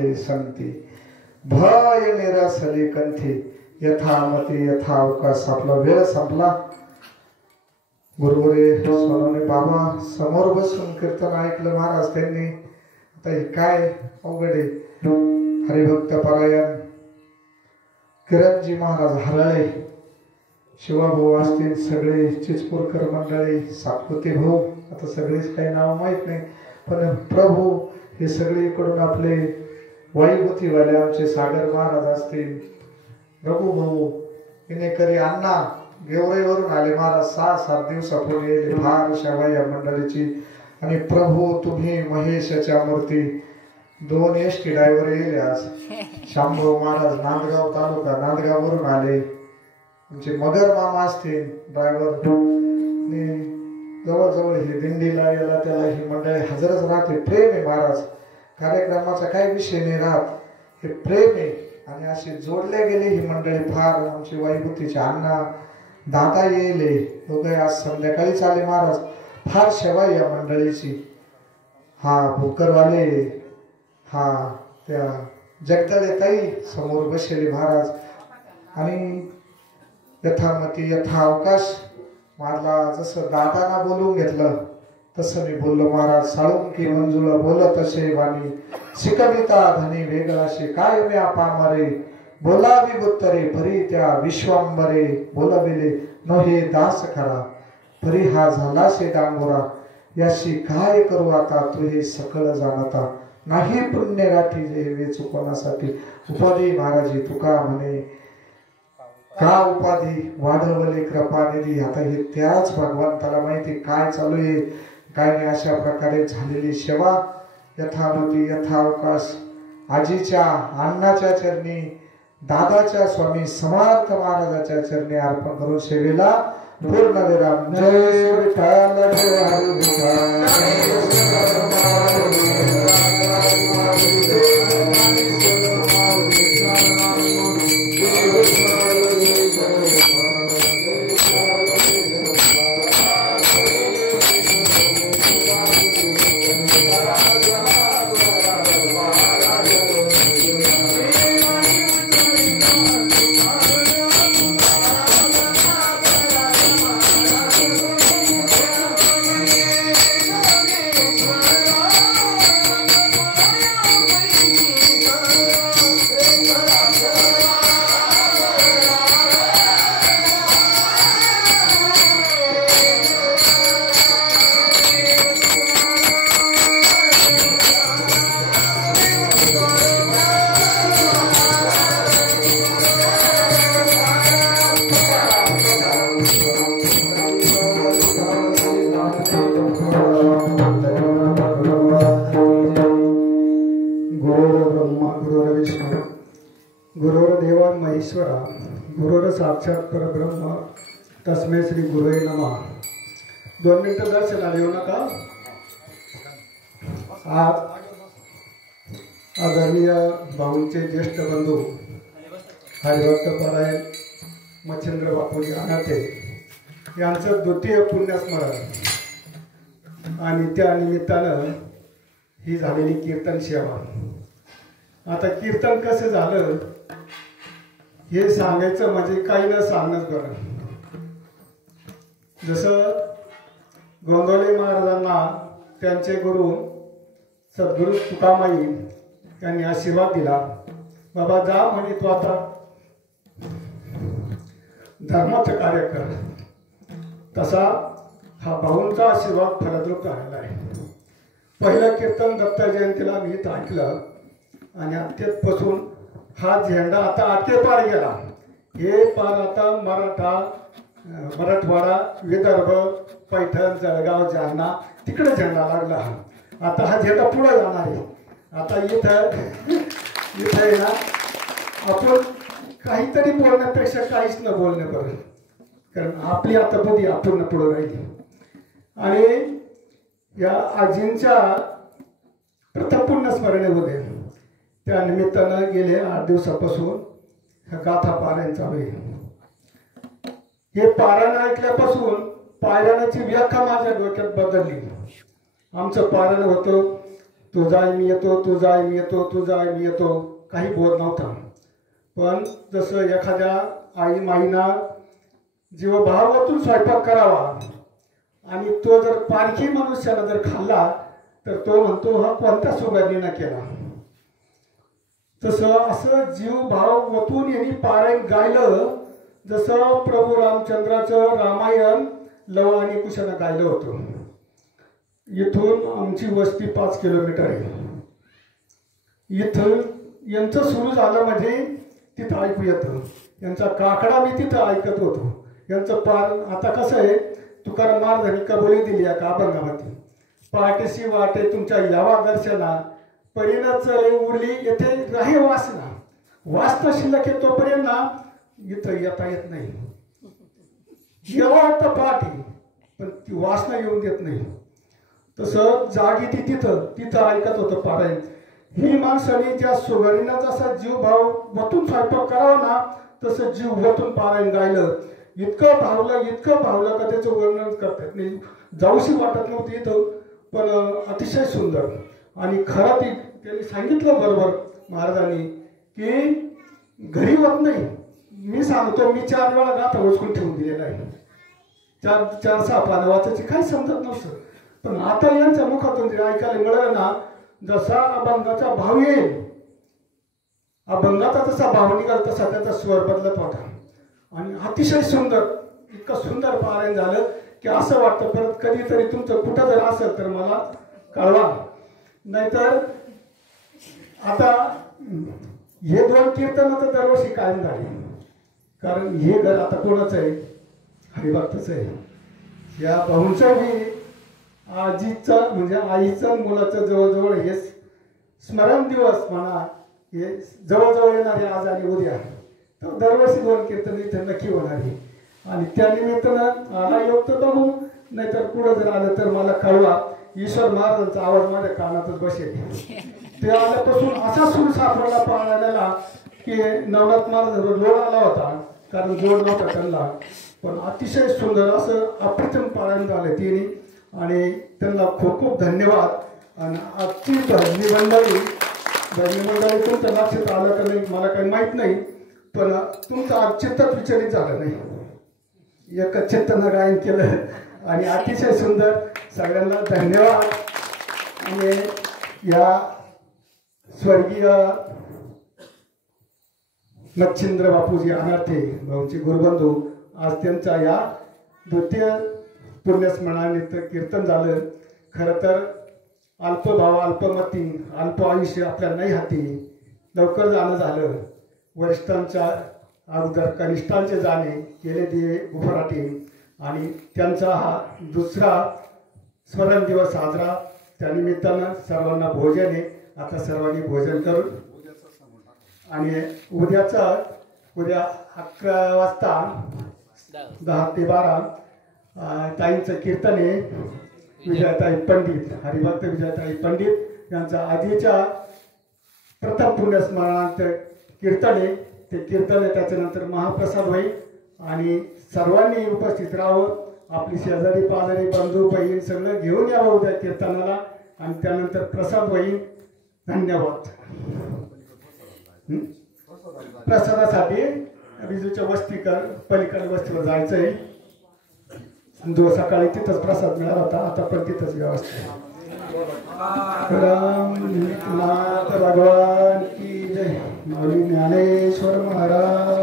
झाले संती भय निरासले कंठी यथामती यथावकाश. आपला वेळ संपला. गुरुवरे सोनवणे बाबा समोर बसून कीर्तन ऐकलं महाराज त्यांनी. आता हे काय अवघड आहे. हरिभक्त परायण किरणजी महाराज हरळे, शिवाभाऊ असतील, सगळे चिचपूरकर मंडळी, सातपुते भाऊ, आता सगळेच काही नाव माहित नाही, पण प्रभू हे सगळे इकडून आपले वाईभूतीवाले आमचे सागर महाराज असतील, रघु भाऊ विनेकरी अण्णा गेवराईवरून आले महाराज. 6-7 दिवसापूर्वी येले फार सेवा या मंडळीची. आणि प्रभू तुम्ही महेशाच्या मूर्ती 2 एसटी ड्रायव्हर येले आज. शांभव महाराज नांदगाव तालुका नांदगाववरून आले. आमचे मगर मामा असतील ड्रायव्हर. जवळजवळ हे दिंडीला याला त्याला ही मंडळी हजरच राहते. प्रेम आहे महाराज. कार्यक्रमाचा काही विषय नाही राहत, हे प्रेम आहे. आणि असे जोडले गेले ही मंडळी फार. आमची वाईभूतीचे अण्णा दादा येले दोघे आज संध्याकाळीच आले महाराज. फार सेवा या मंडळीची. हा भोकरवाले, हा त्या जगदळे ताई समोर बसले महाराज. आणि यथामती यथावकाश. मला जसं दादांना बोलून घेतलं तसं मी बोललो महाराज. साळुंकी मंजुळा बोलत असे वाणी शिकविता धनी वेगळा असे काय मी पामारे बोलावी उत्तरे परी त्या विश्वांबरे बोलविले नहे दास खरा परी हा झाला शे डांगोरा याशी काय करू आता तू हे सकळ जाणता नाही पुण्य गाठी जे वे चुकवण्यासाठी. उपाधी महाराजी तुका म्हणे का उपाधी वाढवले कृपानिधी. आता हे त्याच भगवंताला माहिती काय चालू आहे काय नाही. अशा प्रकारे झालेली सेवा यथामती यथावकाश आजीच्या अण्णाच्या चरणी दादाच्या स्वामी समर्थ महाराजाच्या चरणी अर्पण करून सेवेला पूर्ण विराम. जय विठ्ठल जय हरी साक्षात परब्रह्म तस्मै श्री गुरुवे नमः. 2 मिनिटं दर्शनाला येऊ नका. आज आदरणीय भाऊंचे ज्येष्ठ बंधू हरिभक्त परायण मच्छिंद्र बापूजी अनाथे यांचं 2य पुण्यस्मरण आणि त्या निमित्तानं ही झालेली कीर्तन सेवा. आता कीर्तन कसं झालं हे सांगायचं म्हणजे काही न सांगणंच बरं. जसं गोंदवले महाराजांना त्यांचे गुरु सद्गुरू तुकामाई यांनी आशीर्वाद दिला, बाबा जा म्हणे तू आता धर्माचं कार्य कर. तसा हा भाऊंचा आशीर्वाद फलद्रूप झालेला आहे. पहिलं कीर्तन दत्त जयंतीला मी इथं ऐकलं आणि अत्यंतपासून हा झेंडा आता आतेपार गेला. हे पार आता मराठवाडा विदर्भ पैठण जळगाव जालना तिकडे झेंडा लागला. आता हा झेंडा पुढे जाणार आहे. आता इथं आहे ना आपण काहीतरी बोलण्यापेक्षा काहीच न बोलणं बरं, कारण आपली आता बुद्धी अपूर्ण पुढे राहिली. आणि या आजींच्या प्रथम पुण्यस्मरणेमध्ये त्या निमित्तानं गेले 8 दिवसापासून गाथा पारायण चालू आहे. हे पारायण ऐकल्यापासून पारायणाची व्याख्या माझ्या डोक्यात बदलली. आमचं पारायण होतं तू जाय मी येतो, तू जाय मी येतो, तू जाय मी येतो, काही बोध नव्हता. पण जसं एखाद्या आई माईना जीवभावातून स्वयंपाक करावा आणि तो जर पारखी मनुष्याला जर खाल्ला तर तो म्हणतो हा कोणत्या सुगंधीनं केला. तसं असं जीवभाव वतून यांनी पारायण गायलं. जसं प्रभू रामचंद्राचं रामायण लव आणि कुशानं गायलं होतं. इथून आमची वस्ती 5 किलोमीटर आहे. इथं यांचं सुरू झालं म्हणजे तिथं ऐकू येतं. यांचा काकडा मी तिथं ऐकत होतो. यांचं पार आता कसं आहे, तुकाराम महाराजांनी कबुली दिली आहे का अभंगामध्ये, पाठीशी वाटे तुमच्या यावा दर्शना, परीनं चले उरली येथे राहे वासना. वासना शिल्लक आहे तोपर्यंत ना इथं येता येत नाही. जेव्हा वाटतं पाठी पण ती वासना येऊन देत नाही. तसं जागी ती तिथं ऐकत होतं पारायण. ही माणसाने ज्या सुगरीनं जसा जीव भाव वतून स्वयंपाक करावा ना तसं जीव वतून पारायण गायलं. इतकं भावलं का त्याचं वर्णन करतात नाही. जाऊशी वाटत नव्हती इथं, पण अतिशय सुंदर. आणि खरं ती त्यांनी सांगितलं बरोबर महाराजांनी की घरी होत नाही. मी सांगतो, मी 4 वेळा गाथा उचकून ठेवून दिलेला आहे. 4-6 पानं वाचायची काही समजत नव्हतं. पण आता यांच्या मुखातून जे ऐकायला मिळालं ना, जसा अभंगाचा भाव येईल, अभंगाचा जसा भाव निघाल तसा त्याचा स्वर बदलत होता. आणि अतिशय सुंदर, इतकं सुंदर पारायण झालं की असं वाटतं परत कधीतरी तुमचं कुठं जर असेल तर मला कळवा. नाहीतर आता हे 2 कीर्तन तर दरवर्षी कायम झाले. कारण हे घर आता कोणाचं आहे, हरिभक्तच आहे. या भाऊंचं बी आजीचं म्हणजे आईचं मुलाचं जवळजवळ हे स्मरण दिवस म्हणा, हे जवळजवळ येणारे आज आणि उद्या. तर दरवर्षी 2 कीर्तन इथे नक्की होणार आहे. आणि त्या निमित्तानं आला योग तर बघू, नाहीतर पुढं जर आलं तर मला कळवा. ईश्वर महाराजांचा आवाज माझ्या कानातच बसेल. ते आल्यापासून असा सूर सापडला पाळण्याला की नवनाथ महाराजांवर लोड आला होता, कारण जोड नव्हता त्यांना. पण अतिशय सुंदर असं अप्रतिम पारायण झालं तिने. आणि त्यांना खूप खूप धन्यवाद. आणि आजची भजनी मंडळी तुमच्या लक्षात आलं का नाही मला काही माहीत नाही, पण तुमचं आज चित्तच विचलित झालं नाही. एक चित्तानं गायन केलं आणि अतिशय सुंदर. सगळ्यांना धन्यवाद. आणि या स्वर्गीय मच्छिंद्र बापूजी अनाथे भाऊंचे गुरुबंधू, आज त्यांचा या 2य पुण्यस्मरणानिमित्त कीर्तन झालं. खरं तर अल्पभाव, अल्पमती, अल्प आयुष्य आपल्याला नाही हाती. लवकर जाणं झालं. वरिष्ठांच्या अगोदर कनिष्ठांचे जाणे केले दिवे उफराटे. आणि त्यांचा हा 2रा स्मरण दिवस साजरा. त्यानिमित्तानं सर्वांना भोजन आहे. आता सर्वांनी भोजन करून आणि उद्या 11 वाजता 10 ते 12 ताईंचं कीर्तन आहे. विजयताई पंडित, हरिभक्त विजयताई पंडित यांचा आधीच्या प्रथम पुण्यस्मरणार्थ कीर्तन आहे. ते कीर्तन आहे, त्याच्यानंतर महाप्रसाद होईल. आणि सर्वांनी उपस्थित राहावं. आपली शेजारी पाजारी बंधू बहीण सगळं घेऊन यावं उद्या कीर्तनाला. आणि त्यानंतर प्रसाद होईल. धन्यवाद. प्रसादासाठी विजूच्या पलीकडे वस्तीवर जायचं आहे. जो सकाळी तिथंच प्रसाद मिळाला होता, आता पण तिथंच व्यवस्था. भगवान की जय. माऊली ज्ञानेश्वर महाराज.